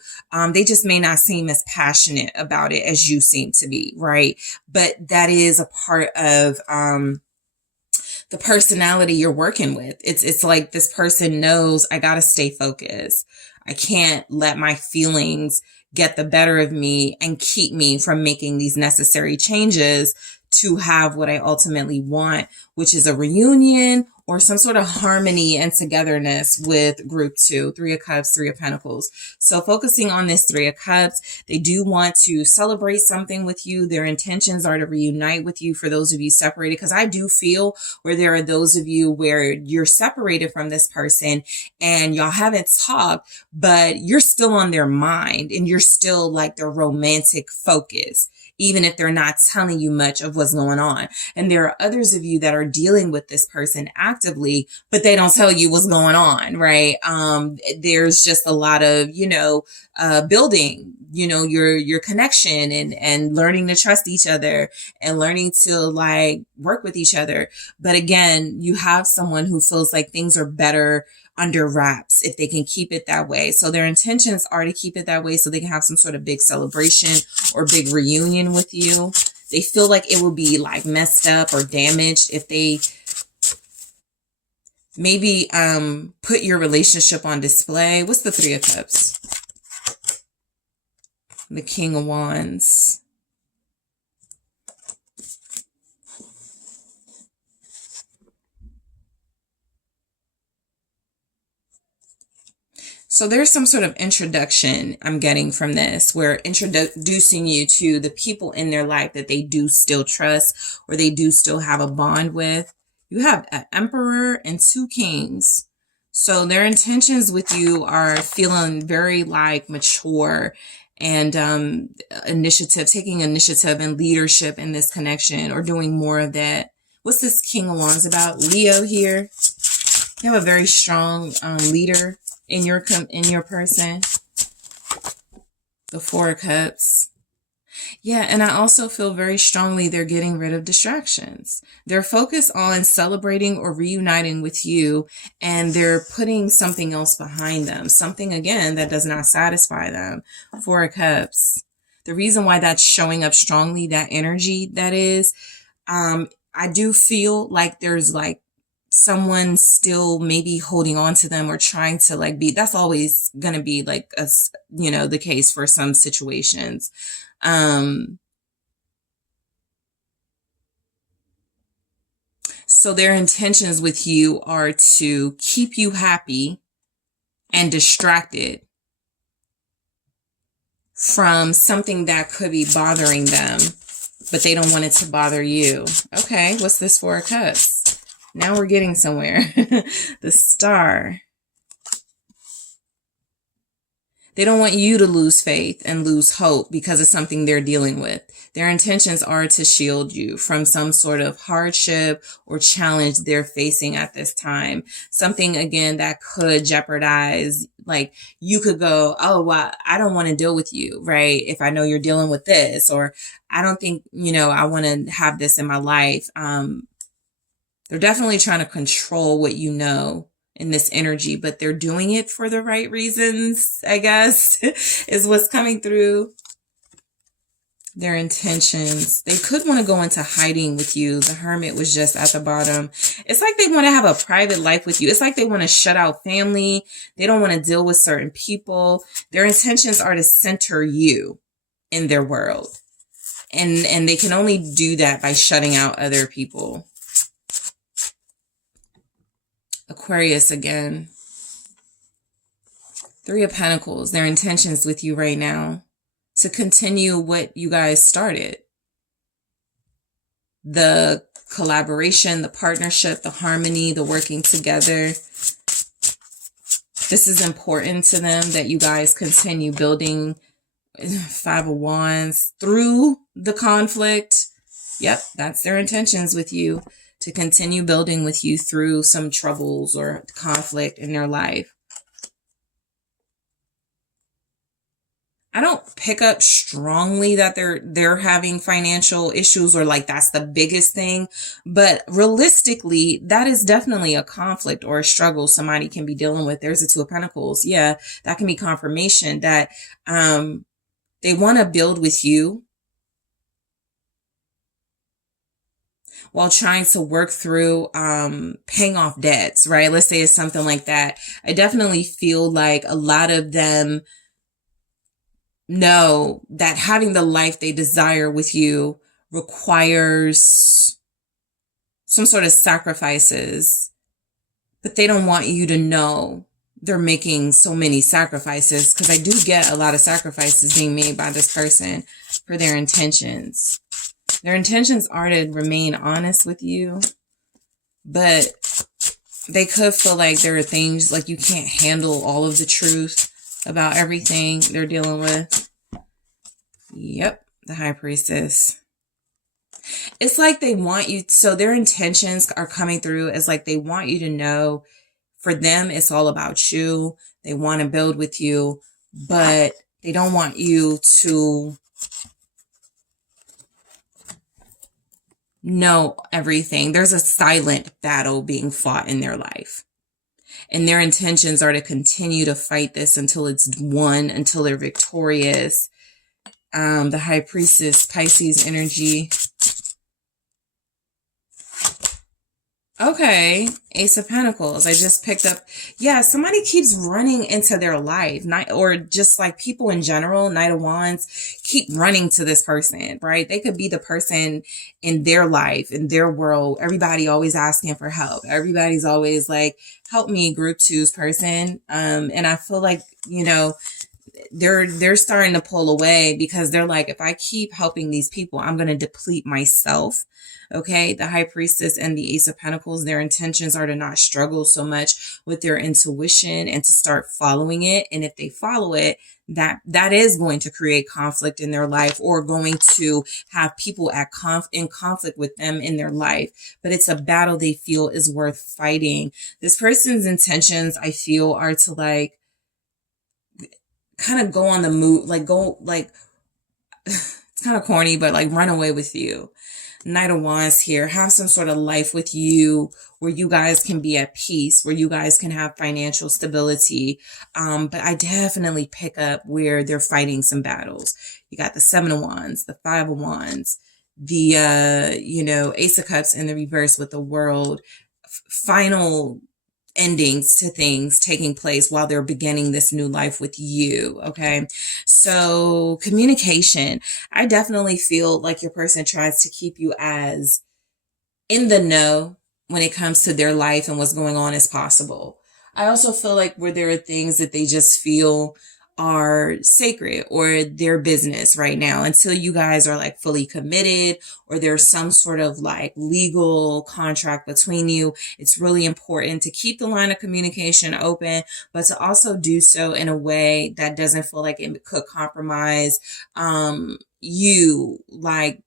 They just may not seem as passionate about it as you seem to be, right? But that is a part of the personality you're working with. It's like this person knows I got to stay focused. I can't let my feelings get the better of me and keep me from making these necessary changes to have what I ultimately want, which is a reunion or some sort of harmony and togetherness with group 2, 3 of Cups, 3 of Pentacles. So focusing on this 3 of Cups, they do want to celebrate something with you. Their intentions are to reunite with you for those of you separated, because I do feel where there are those of you where you're separated from this person and y'all haven't talked, but you're still on their mind and you're still like their romantic focus, even if they're not telling you much of what's going on. And there are others of you that are dealing with this person actively, but they don't tell you what's going on, right? There's just a lot of, building, your connection and learning to trust each other and learning to like work with each other. But again, you have someone who feels like things are better under wraps if they can keep it that way. So their intentions are to keep it that way so they can have some sort of big celebration or big reunion with you. They feel like it will be like messed up or damaged if they maybe put your relationship on display. What's the 3 of Cups? The King of Wands. So there's some sort of introduction I'm getting from this, where introducing you to the people in their life that they do still trust or they do still have a bond with. You have an Emperor and 2 Kings. So their intentions with you are feeling very like mature and taking initiative and leadership in this connection, or doing more of that. What's this King of Wands about? Leo here. You have a very strong leader in your person. The 4 of Cups. Yeah, and I also feel very strongly they're getting rid of distractions. They're focused on celebrating or reuniting with you, and they're putting something else behind them. Something, again, that does not satisfy them. 4 of Cups. The reason why that's showing up strongly, that energy that is, I do feel like there's like someone still maybe holding on to them or trying to like be, that's always going to be like the case for some situations. So their intentions with you are to keep you happy and distracted from something that could be bothering them, but they don't want it to bother you. Okay, what's this 4 of Cups? Now we're getting somewhere. The Star. They don't want you to lose faith and lose hope because of something they're dealing with. Their intentions are to shield you from some sort of hardship or challenge they're facing at this time. Something, again, that could jeopardize, like you could go, oh, well, I don't want to deal with you, right? If I know you're dealing with this, or I don't think, I want to have this in my life. They're definitely trying to control what you know in this energy, but they're doing it for the right reasons, I guess, is what's coming through. Their intentions. They could want to go into hiding with you. The Hermit was just at the bottom. It's like they want to have a private life with you. It's like they want to shut out family. They don't want to deal with certain people. Their intentions are to center you in their world. And they can only do that by shutting out other people. Aquarius again. 3 of Pentacles. Their intentions with you right now to continue what you guys started. The collaboration, the partnership, the harmony, the working together. This is important to them that you guys continue building. 5 of Wands through the conflict. Yep, that's their intentions with you. To continue building with you through some troubles or conflict in their life. I don't pick up strongly that they're having financial issues or like that's the biggest thing. But realistically, that is definitely a conflict or a struggle somebody can be dealing with. There's a 2 of Pentacles. Yeah, that can be confirmation that they want to build with you while trying to work through paying off debts, right? Let's say it's something like that. I definitely feel like a lot of them know that having the life they desire with you requires some sort of sacrifices, but they don't want you to know they're making so many sacrifices, because I do get a lot of sacrifices being made by this person for their intentions. Their intentions are to remain honest with you, but they could feel like there are things like you can't handle all of the truth about everything they're dealing with. Yep, the High Priestess. It's like they want you, so their intentions are coming through as like they want you to know, for them, it's all about you. They want to build with you, but they don't want you to know everything. There's a silent battle being fought in their life. And their intentions are to continue to fight this until it's won, until they're victorious. The High Priestess, Pisces energy. Okay, Ace of Pentacles. I just picked up. Yeah, somebody keeps running into their life, not, or just like people in general. Knight of Wands keep running to this person, right? They could be the person in their life, in their world. Everybody always asking for help. Everybody's always like, "Help me, Group Two's person." And I feel like, you know, they're starting to pull away because they're like, if I keep helping these people, I'm going to deplete myself. Okay, the High Priestess and the Ace of Pentacles, their intentions are to not struggle so much with their intuition and to start following it. And if they follow it, that is going to create conflict in their life, or going to have people in conflict with them in their life. But it's a battle they feel is worth fighting. This person's intentions, I feel, are to like kind of go on the move, like go, like, it's kind of corny, but like run away with you. Knight of Wands here, have some sort of life with you where you guys can be at peace, where you guys can have financial stability. But I definitely pick up where they're fighting some battles. You got the Seven of Wands, the Five of Wands, the, you know, Ace of Cups in the reverse with the World. Final endings to things taking place while they're beginning this new life with you. Okay. So communication, I definitely feel like your person tries to keep you as in the know when it comes to their life and what's going on as possible. I also feel like where there are things that they just feel are sacred or their business right now until you guys are like fully committed or there's some sort of like legal contract between you. It's really important to keep the line of communication open, but to also do so in a way that doesn't feel like it could compromise you, like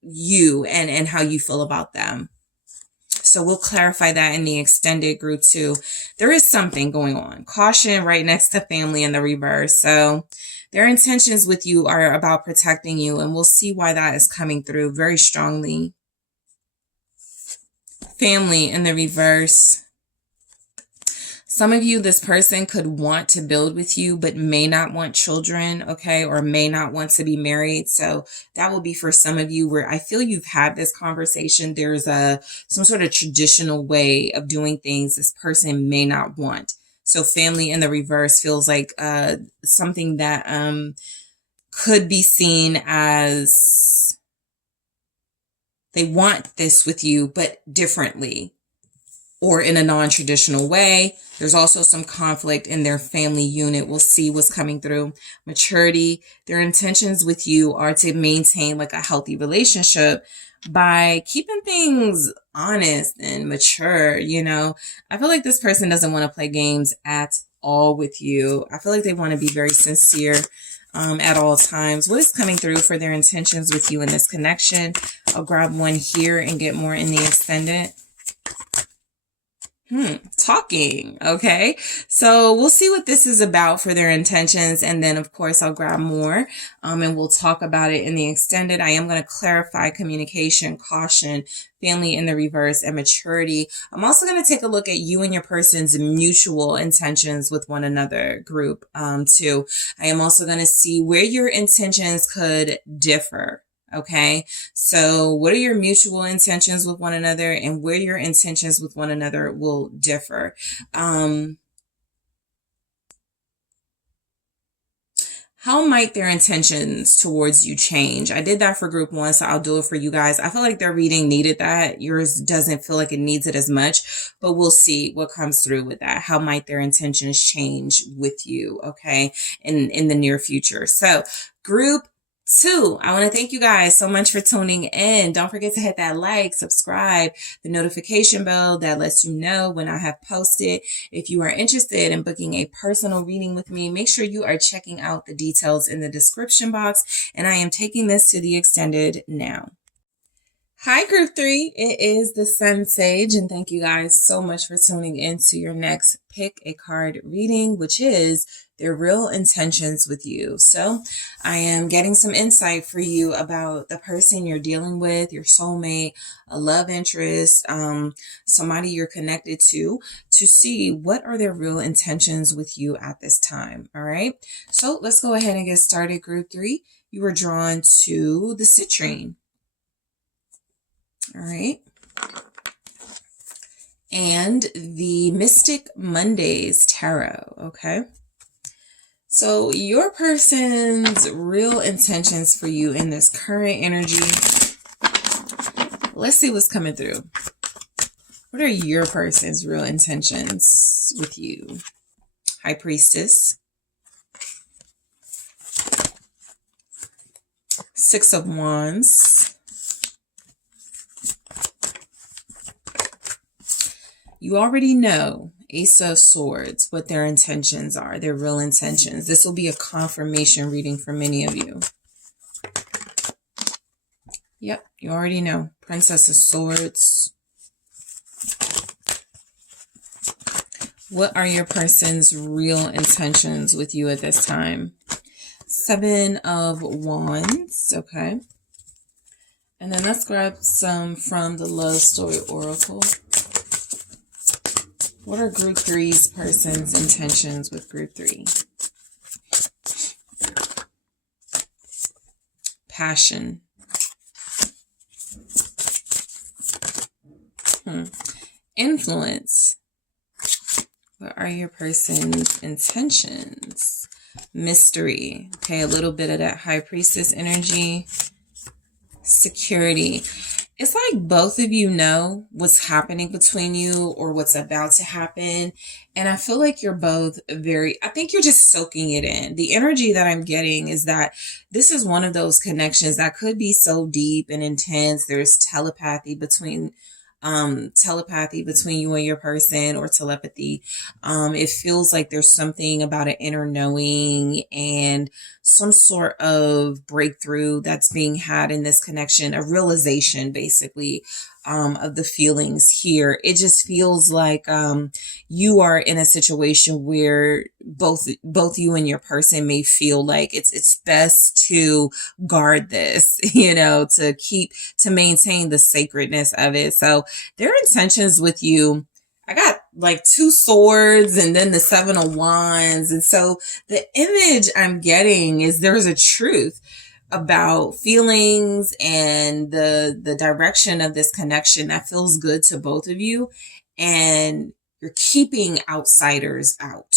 you and how you feel about them. So we'll clarify that in the extended group too. There is something going on. Caution right next to family in the reverse. So their intentions with you are about protecting you, and we'll see why that is coming through very strongly. Family in the reverse. Some of you, this person could want to build with you, but may not want children, okay, or may not want to be married. So that will be for some of you where I feel you've had this conversation. There's some sort of traditional way of doing things this person may not want. So family in the reverse feels like something that could be seen as they want this with you, but differently, or in a non-traditional way. There's also some conflict in their family unit. We'll see what's coming through. Maturity. Their intentions with you are to maintain like a healthy relationship by keeping things honest and mature. You know, I feel like this person doesn't want to play games at all with you. I feel like they want to be very sincere at all times. What is coming through for their intentions with you in this connection? I'll grab one here and get more in the extended. Talking. Okay. So we'll see what this is about for their intentions. And then of course I'll grab more, and we'll talk about it in the extended. I am going to clarify communication, caution, family in the reverse, and maturity. I'm also going to take a look at you and your person's mutual intentions with one another group, too. I am also going to see where your intentions could differ. Okay, so what are your mutual intentions with one another and where your intentions with one another will differ? How might their intentions towards you change? I did that for group one, so I'll do it for you guys. I feel like their reading needed that. Yours doesn't feel like it needs it as much, but we'll see what comes through with that. How might their intentions change with you, okay, in the near future? So group two, I want to thank you guys so much for tuning in. Don't forget to hit that like, subscribe, the notification bell that lets you know when I have posted. If you are interested in booking a personal reading with me, make sure you are checking out the details in the description box. And I am taking this to the extended now. Hi, Group 3. It is the SunSage, and thank you guys so much for tuning in to your next Pick a Card reading, which is their real intentions with you. So I am getting some insight for you about the person you're dealing with, your soulmate, a love interest, somebody you're connected to see what are their real intentions with you at this time. All right. So let's go ahead and get started, Group 3. You were drawn to the citrine. All right. and the Mystic Mondays Tarot, okay? So your person's real intentions for you in this current energy. Let's see what's coming through. What are your person's real intentions with you? High Priestess. Six of Wands. You already know, Ace of Swords, what their intentions are, their real intentions. This will be a confirmation reading for many of you. Yep, you already know. Princess of Swords. What are your person's real intentions with you at this time? Seven of Wands, okay. And then let's grab some from the Love Story Oracle. What are Group 3's person's intentions with Group 3? Passion. Influence. What are your person's intentions? Mystery. Okay, a little bit of that High Priestess energy. Security. It's like both of you know what's happening between you or what's about to happen. And I feel like you're both I think you're just soaking it in. The energy that I'm getting is that this is one of those connections that could be so deep and intense. There's telepathy between you and your person, or telepathy. It feels like there's something about an inner knowing and some sort of breakthrough that's being had in this connection, a realization basically of the feelings here. It just feels like you are in a situation where both you and your person may feel like it's best to guard this, to maintain the sacredness of it. So their intentions with you, I got like 2 swords and then the 7 of Wands. And so the image I'm getting is there's a truth about feelings and the direction of this connection that feels good to both of you. And you're keeping outsiders out.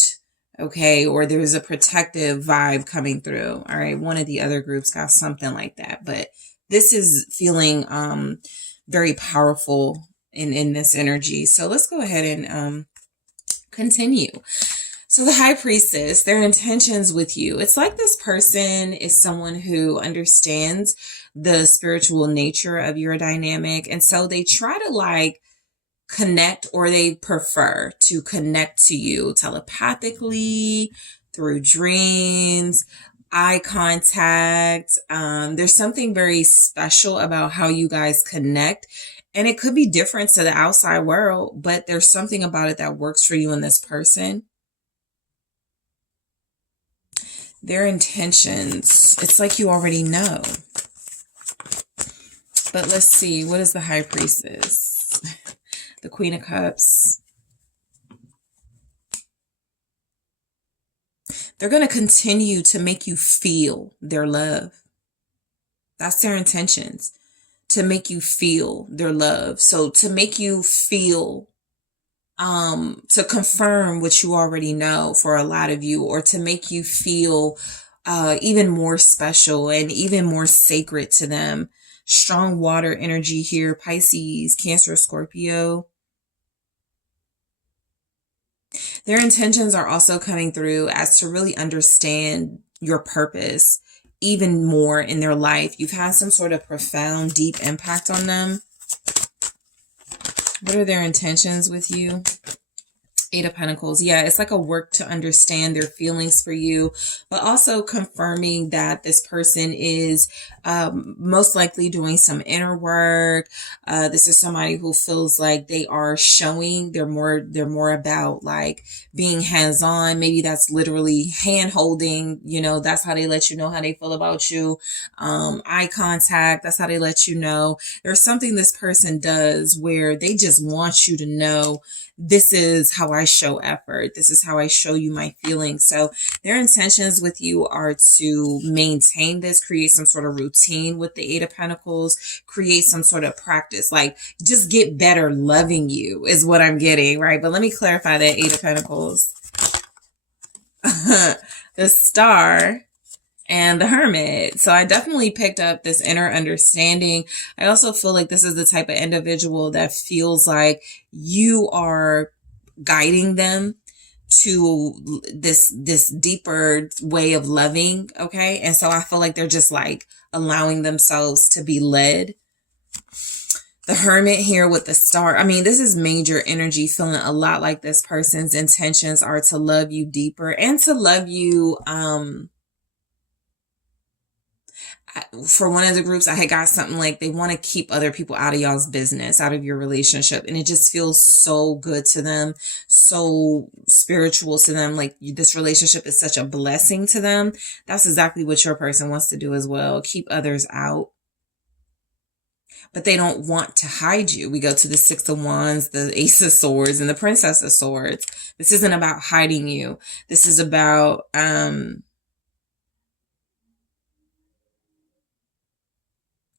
Okay. Or there's a protective vibe coming through. All right. One of the other groups got something like that, but this is feeling very powerful in this energy. So let's go ahead and continue. So the High Priestess, their intentions with you, it's like this person is someone who understands the spiritual nature of your dynamic. And so they try to connect, or they prefer to connect to you telepathically, through dreams, eye contact. There's something very special about how you guys connect. And it could be different to the outside world, but there's something about it that works for you and this person. Their intentions, it's like you already know. But let's see, what is the High Priestess? The Queen of Cups. They're going to continue to make you feel their love. That's their intentions. To make you feel their love. So to make you feel, to confirm what you already know for a lot of you, or to make you feel even more special and even more sacred to them. Strong water energy here, Pisces, Cancer, Scorpio. Their intentions are also coming through as to really understand your purpose even more in their life. You've had some sort of profound, deep impact on them. What are their intentions with you? 8 of Pentacles. Yeah, it's like a work to understand their feelings for you, but also confirming that this person is most likely doing some inner work. This is somebody who feels like they are showing, they're more about being hands-on. Maybe that's literally hand holding, that's how they let you know how they feel about you. Eye contact, that's how they let you know. There's something this person does where they just want you to know, this is how I I show effort. This is how I show you my feelings. So their intentions with you are to maintain this, create some sort of routine with the Eight of Pentacles, create some sort of practice, like just get better loving you is what I'm getting, right? But let me clarify that Eight of Pentacles. The Star and the Hermit. So I definitely picked up this inner understanding. I also feel like this is the type of individual that feels like you are guiding them to this deeper way of loving. Okay. And so I feel like they're just like allowing themselves to be led. The Hermit here with the Star. I mean, this is major energy, feeling a lot like this person's intentions are to love you deeper and to love you, for one of the groups, I had got something like they want to keep other people out of y'all's business, out of your relationship. And it just feels so good to them, so spiritual to them. Like this relationship is such a blessing to them. That's exactly what your person wants to do as well. Keep others out. But they don't want to hide you. We go to the Six of Wands, the Ace of Swords, and the Princess of Swords. This isn't about hiding you. This is about,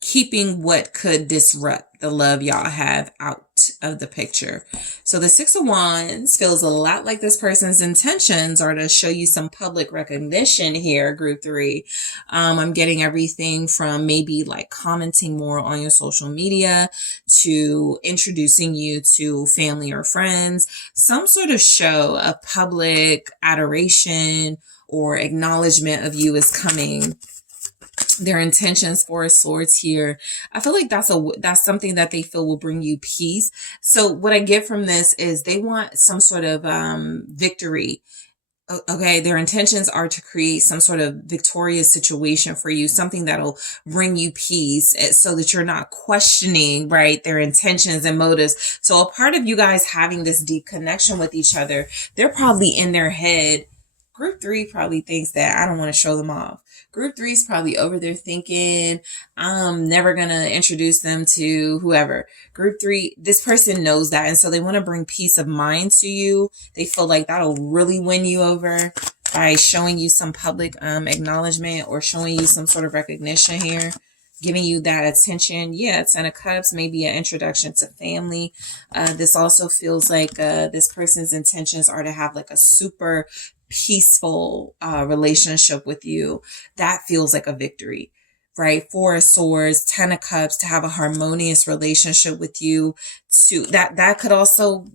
keeping what could disrupt the love y'all have out of the picture. So the Six of Wands feels a lot like this person's intentions are to show you some public recognition here, group 3. I'm getting everything from maybe like commenting more on your social media to introducing you to family or friends, some sort of show of public adoration or acknowledgement of you is coming. Their intentions for Swords here. I feel like that's something that they feel will bring you peace. So what I get from this is they want some sort of victory. Okay, their intentions are to create some sort of victorious situation for you, something that'll bring you peace so that you're not questioning, right, their intentions and motives. So a part of you guys having this deep connection with each other, they're probably in their head. Group 3 probably thinks that I don't want to show them off. Group 3 is probably over there thinking, I'm never going to introduce them to whoever. Group 3, this person knows that. And so they want to bring peace of mind to you. They feel like that'll really win you over by showing you some public acknowledgement or showing you some sort of recognition here, giving you that attention. Yeah, Ten of Cups, maybe an introduction to family. This also feels like this person's intentions are to have like a super peaceful relationship with you. That feels like a victory, right? Four of Swords, Ten of Cups, to have a harmonious relationship with you. To that could also,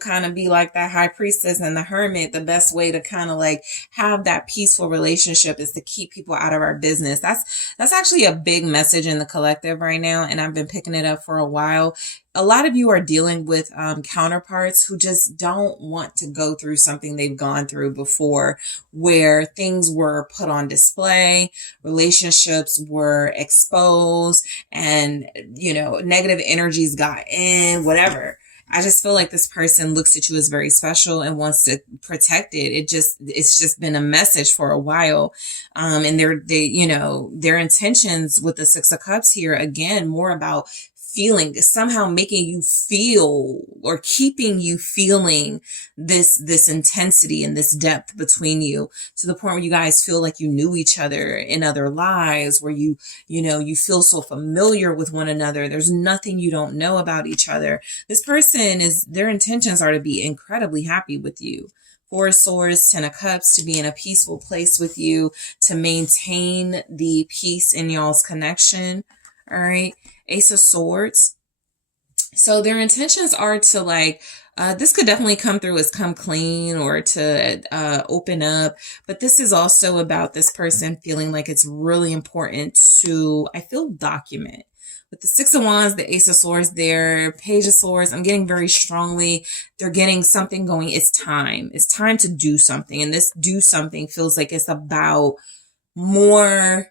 kind of be like that High Priestess and the Hermit. The best way to kind of like have that peaceful relationship is to keep people out of our business. That's actually a big message in the collective right now, and I've been picking it up for a while. A lot of you are dealing with counterparts who just don't want to go through something they've gone through before, where things were put on display, relationships were exposed, and, negative energies got in, whatever. I just feel like this person looks at you as very special and wants to protect it. It's just been a message for a while. And their intentions with the Six of Cups here, again, more about feeling, somehow making you feel or keeping you feeling this intensity and this depth between you, to the point where you guys feel like you knew each other in other lives, where you feel so familiar with one another. There's nothing you don't know about each other. This person their intentions are to be incredibly happy with you. Four of Swords, Ten of Cups, to be in a peaceful place with you, to maintain the peace in y'all's connection. All right. Ace of Swords. So their intentions are to this could definitely come through as come clean or to open up. But this is also about this person feeling like it's really important to, document. With the Six of Wands, the Ace of Swords there, Page of Swords, I'm getting very strongly, they're getting something going. It's time. It's time to do something. And this do something feels like it's about more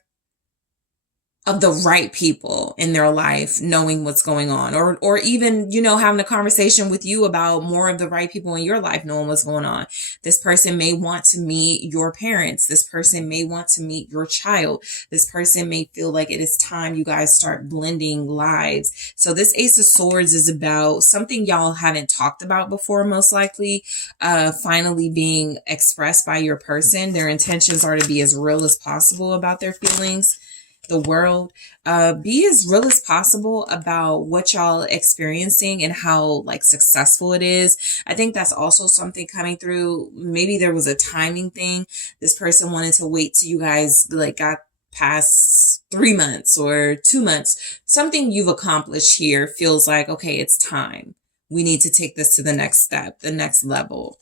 of the right people in their life knowing what's going on, or even, you know, having a conversation with you about more of the right people in your life knowing what's going on. This person may want to meet your parents. This person may want to meet your child. This person may feel like it is time you guys start blending lives. So this Ace of Swords is about something y'all haven't talked about before, most likely, finally being expressed by your person. Their intentions are to be as real as possible about their feelings. The world, be as real as possible about what y'all experiencing and how like successful it is. I think that's also something coming through. Maybe there was a timing thing. This person wanted to wait till you guys like got past 3 months or 2 months. Something you've accomplished here feels like, okay, it's time. We need to take this to the next step, the next level.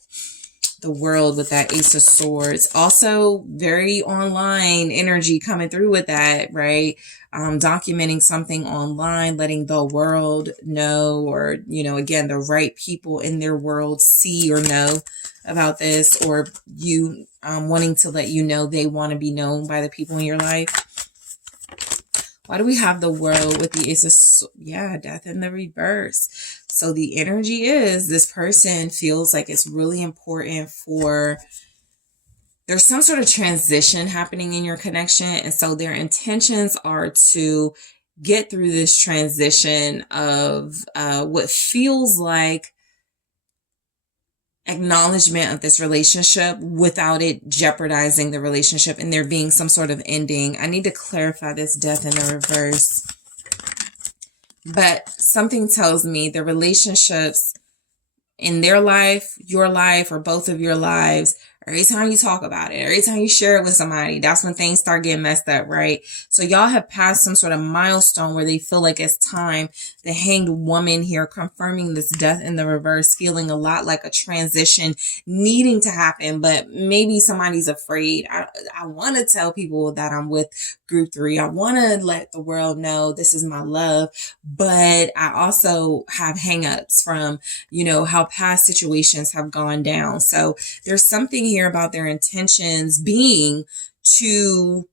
The world with that Ace of Swords. Also very online energy coming through with that, right? Documenting something online, letting the world know, or, you know, again, the right people in their world see or know about this, or you wanting to let you know they want to be known by the people in your life. Why do we have the world with the Ace of Swords? Yeah, death in the reverse. So the energy is this person feels like it's really important for, there's some sort of transition happening in your connection. And so their intentions are to get through this transition of what feels like acknowledgement of this relationship without it jeopardizing the relationship and there being some sort of ending. I need to clarify this death in the reverse. But something tells me the relationships in their life, your life, or both of your lives, every time you talk about it, every time you share it with somebody, that's when things start getting messed up, right? So y'all have passed some sort of milestone where they feel like it's time. The Hanged Woman here confirming this death in the reverse, feeling a lot like a transition needing to happen, but maybe somebody's afraid. I want to tell people that I'm with group 3. I want to let the world know this is my love, but I also have hangups from, you know, how past situations have gone down. So there's something here about their intentions being to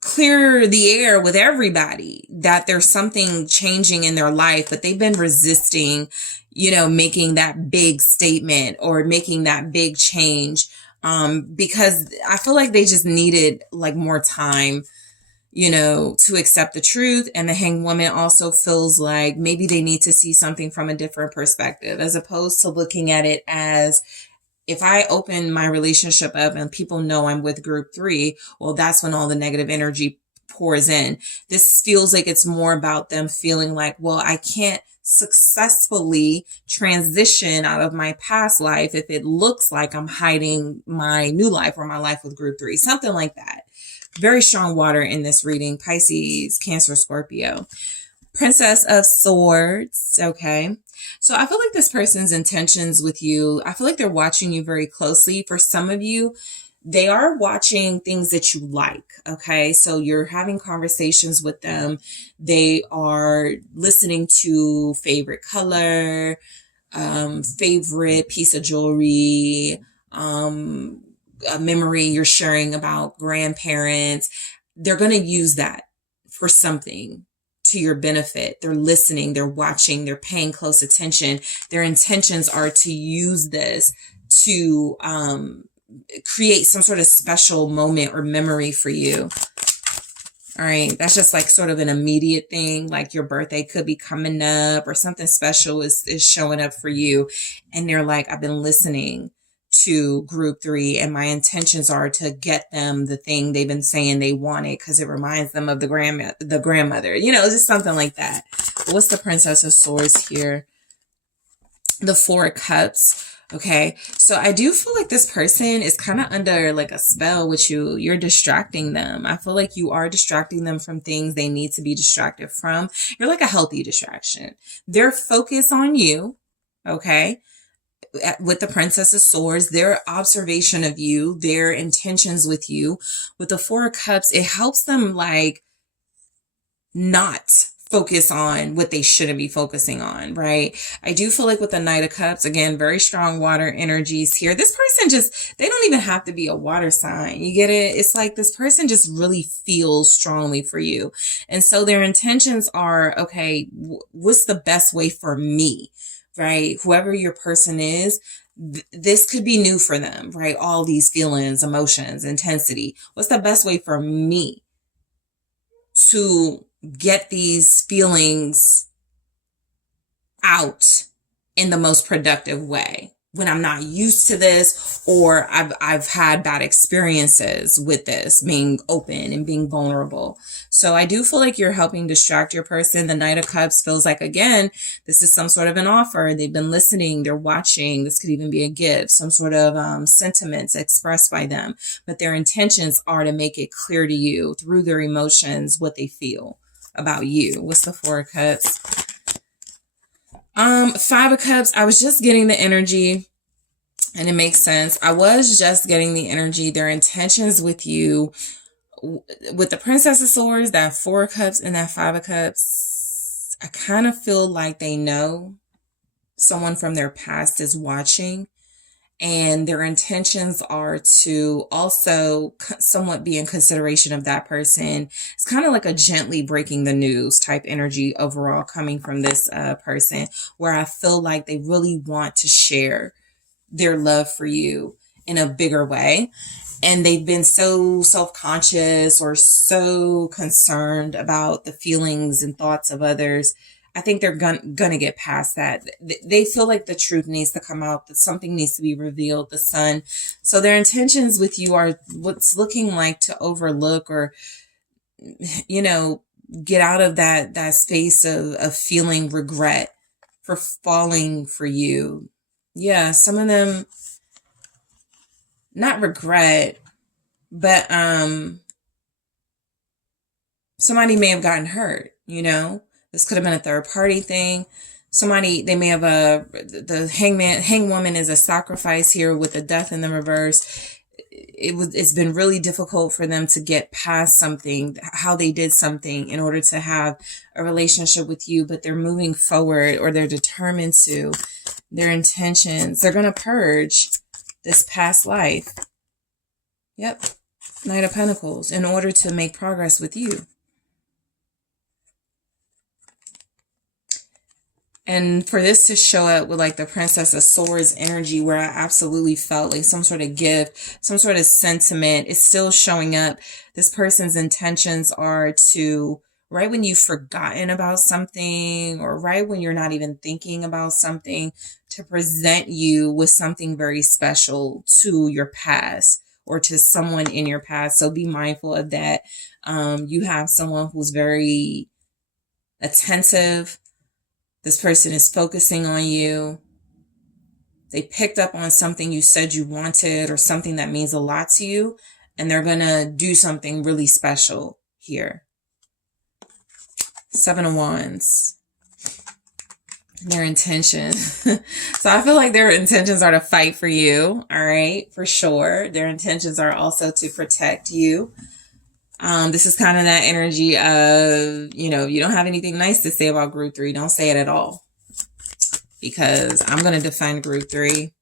clear the air with everybody, that there's something changing in their life, but they've been resisting, you know, making that big statement or making that big change, because I feel like they just needed like more time, you know, to accept the truth. And the Hanged Woman also feels like maybe they need to see something from a different perspective, as opposed to looking at it as, if I open my relationship up and people know I'm with group 3, well, that's when all the negative energy pours in. This feels like it's more about them feeling like, well, I can't successfully transition out of my past life if it looks like I'm hiding my new life or my life with group 3, something like that. Very strong water in this reading. Pisces, Cancer, Scorpio. Princess of Swords. Okay. So I feel like this person's intentions with you, I feel like they're watching you very closely. For some of you, they are watching things that you like. Okay. So you're having conversations with them. They are listening to favorite color, favorite piece of jewelry, a memory you're sharing about grandparents. They're going to use that for something to your benefit. They're listening, they're watching, they're paying close attention. Their intentions are to use this to create some sort of special moment or memory for you. All right. That's just like sort of an immediate thing. Like your birthday could be coming up or something special is showing up for you. And they're like, I've been listening to group 3 and my intentions are to get them the thing they've been saying they wanted because it reminds them of the grandmother, you know, just something like that. But what's the Princess of Swords here? The 4 of Cups. Okay. So I do feel like this person is kind of under like a spell with you. You're distracting them. I feel like you are distracting them from things they need to be distracted from. You're like a healthy distraction. Their focus on you. Okay. With the Princess of Swords, their observation of you, their intentions with you. With the 4 of Cups, it helps them like not focus on what they shouldn't be focusing on, right? I do feel like with the Knight of Cups, again, very strong water energies here. This person just, they don't even have to be a water sign. You get it? It's like this person just really feels strongly for you. And so their intentions are, okay, what's the best way for me, right? Whoever your person is, this could be new for them, right? All these feelings, emotions, intensity. What's the best way for me to get these feelings out in the most productive way when I'm not used to this, or I've had bad experiences with this, being open and being vulnerable. So I do feel like you're helping distract your person. The Knight of Cups feels like, again, this is some sort of an offer. They've been listening, they're watching. This could even be a gift, some sort of sentiments expressed by them, but their intentions are to make it clear to you through their emotions what they feel about you. What's the Four of Cups? Five of Cups, I was just getting the energy, and it makes sense. I was just getting the energy, their intentions with you, with the Princess of Swords, that Four of Cups and that Five of Cups. I kind of feel like they know someone from their past is watching, and their intentions are to also somewhat be in consideration of that person. It's kind of like a gently breaking the news type energy overall coming from this person, where I feel like they really want to share their love for you in a bigger way. And they've been so self-conscious or so concerned about the feelings and thoughts of others. I think they're gonna get past that. They feel like the truth needs to come out, that something needs to be revealed, the sun. So their intentions with you are what's looking like to overlook or, you know, get out of that space of feeling regret for falling for you. Yeah, some of them, not regret, but somebody may have gotten hurt, you know? This could have been a third party thing. Somebody, they may have the hangwoman is a sacrifice here with the death in the reverse. It's been really difficult for them to get past something, how they did something in order to have a relationship with you, but they're moving forward, or they're determined to. Their intentions, they're going to purge this past life. Yep. Knight of Pentacles, in order to make progress with you. And for this to show up with like the Princess of Swords energy, where I absolutely felt like some sort of gift, some sort of sentiment is still showing up. This person's intentions are to, right when you've forgotten about something, or right when you're not even thinking about something, to present you with something very special to your past or to someone in your past. So be mindful of that. You have someone who's very attentive. This person is focusing on you. They picked up on something you said you wanted, or something that means a lot to you, and they're going to do something really special here. Seven of Wands. Their intention. So I feel like their intentions are to fight for you. All right, for sure. Their intentions are also to protect you. This is kind of that energy of, you know, you don't have anything nice to say about group 3. Don't say it at all, because I'm going to defend group 3.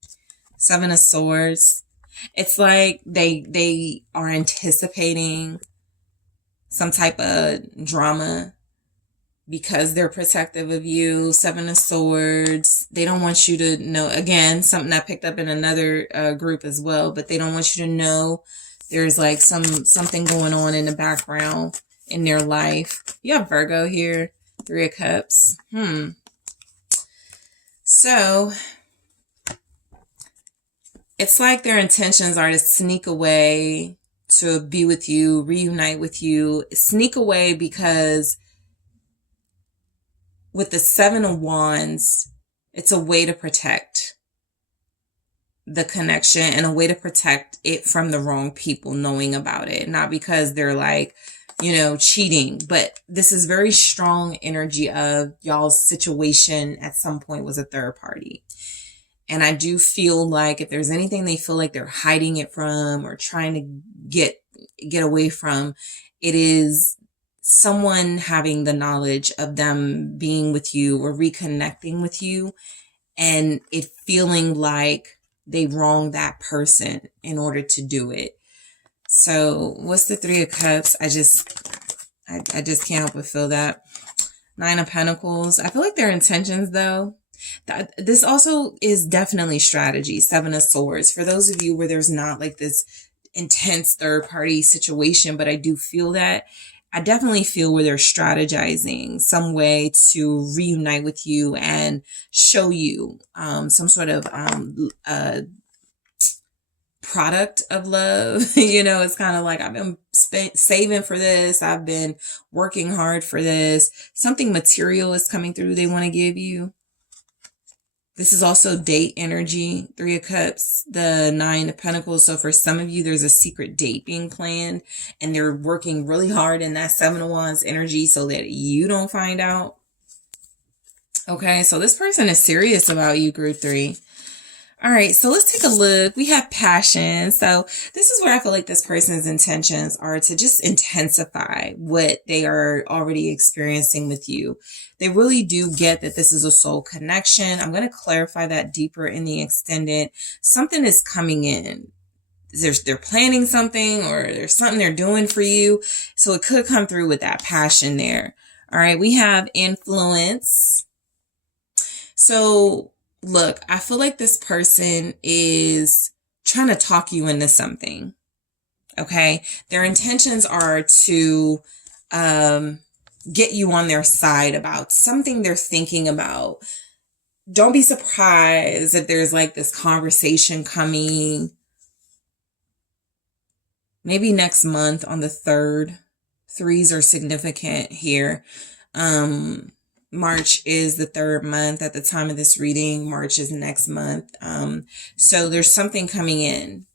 Seven of Swords. It's like they are anticipating some type of drama because they're protective of you. Seven of Swords. They don't want you to know, again, something I picked up in another group as well, but they don't want you to know there's like something going on in the background in their life. You have Virgo here. Three of Cups. So it's like their intentions are to sneak away, to be with you, reunite with you, sneak away, because with the Seven of Wands, it's a way to protect the connection and a way to protect it from the wrong people knowing about it. Not because they're like, you know, cheating, but this is very strong energy of y'all's situation at some point was a third party. And I do feel like if there's anything they feel like they're hiding it from or trying to get away from, it is someone having the knowledge of them being with you or reconnecting with you, and it feeling like they wronged that person in order to do it. So what's the Three of Cups? I just can't help but feel that. Nine of Pentacles. I feel like their intentions, though, this also is definitely strategy. Seven of Swords. For those of you where there's not like this intense third party situation, but I do feel that. I definitely feel where they're strategizing some way to reunite with you and show you some sort of product of love. You know, it's kind of like, I've been saving for this. I've been working hard for this. Something material is coming through they want to give you. This is also date energy. Three of Cups, the Nine of Pentacles. So for some of you, there's a secret date being planned and they're working really hard in that Seven of Wands energy so that you don't find out. Okay, so this person is serious about you, Group 3. All right, so let's take a look. We have passion. So this is where I feel like this person's intentions are to just intensify what they are already experiencing with you. They really do get that this is a soul connection. I'm going to clarify that deeper in the extended. Something is coming in. They're planning something, or there's something they're doing for you. So it could come through with that passion there. All right, we have influence. So look, I feel like this person is trying to talk you into something. Okay. Their intentions are to get you on their side about something they're thinking about. Don't be surprised if there's like this conversation coming maybe next month on the 3rd. Threes are significant here. March is the 3rd month at the time of this reading. March is next month. So there's something coming in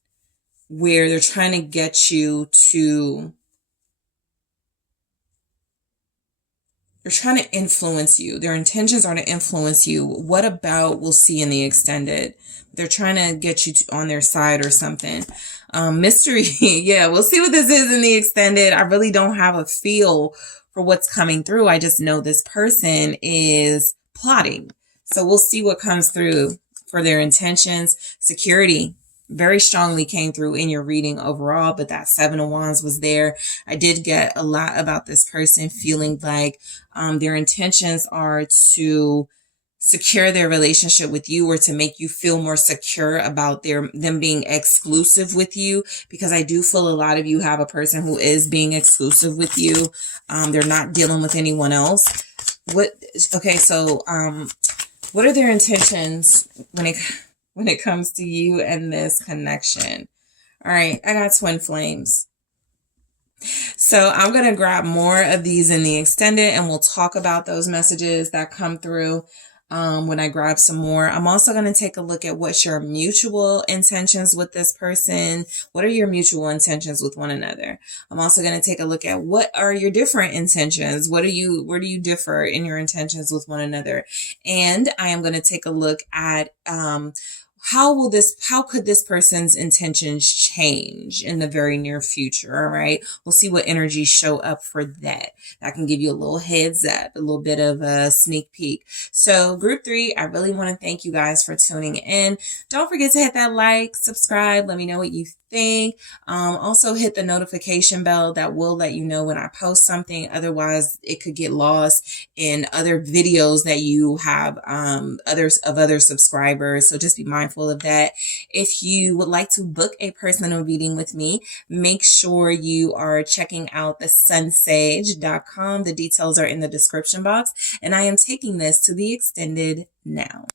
where they're trying to get you to, they're trying to influence you. Their intentions are to influence you. What about, we'll see in the extended. They're trying to get you on their side or something. Mystery. Yeah, we'll see what this is in the extended. I really don't have a feel for what's coming through. I just know this person is plotting. So we'll see what comes through for their intentions. Security very strongly came through in your reading overall, but that Seven of Wands was there. I did get a lot about this person feeling like their intentions are to secure their relationship with you, or to make you feel more secure about them being exclusive with you, because I do feel a lot of you have a person who is being exclusive with you. They're not dealing with anyone else. Okay, so what are their intentions when it comes to you and this connection? All right, I got twin flames. So I'm going to grab more of these in the extended, and we'll talk about those messages that come through when I grab some more. I'm also going to take a look at what's your mutual intentions with this person. What are your mutual intentions with one another? I'm also going to take a look at what are your different intentions. Where do you differ in your intentions with one another? And I am going to take a look at how could this person's intentions change in the very near future? All right. We'll see what energies show up for that. That can give you a little heads up, a little bit of a sneak peek. So Group 3, I really want to thank you guys for tuning in. Don't forget to hit that like, subscribe. Let me know what you think. Also hit the notification bell. That will let you know when I post something. Otherwise it could get lost in other videos that you have, other subscribers. So just be mindful of that. If you would like to book a personal reading with me, make sure you are checking out TheSunSage.com. The details are in the description box, and I am taking this to the extended now.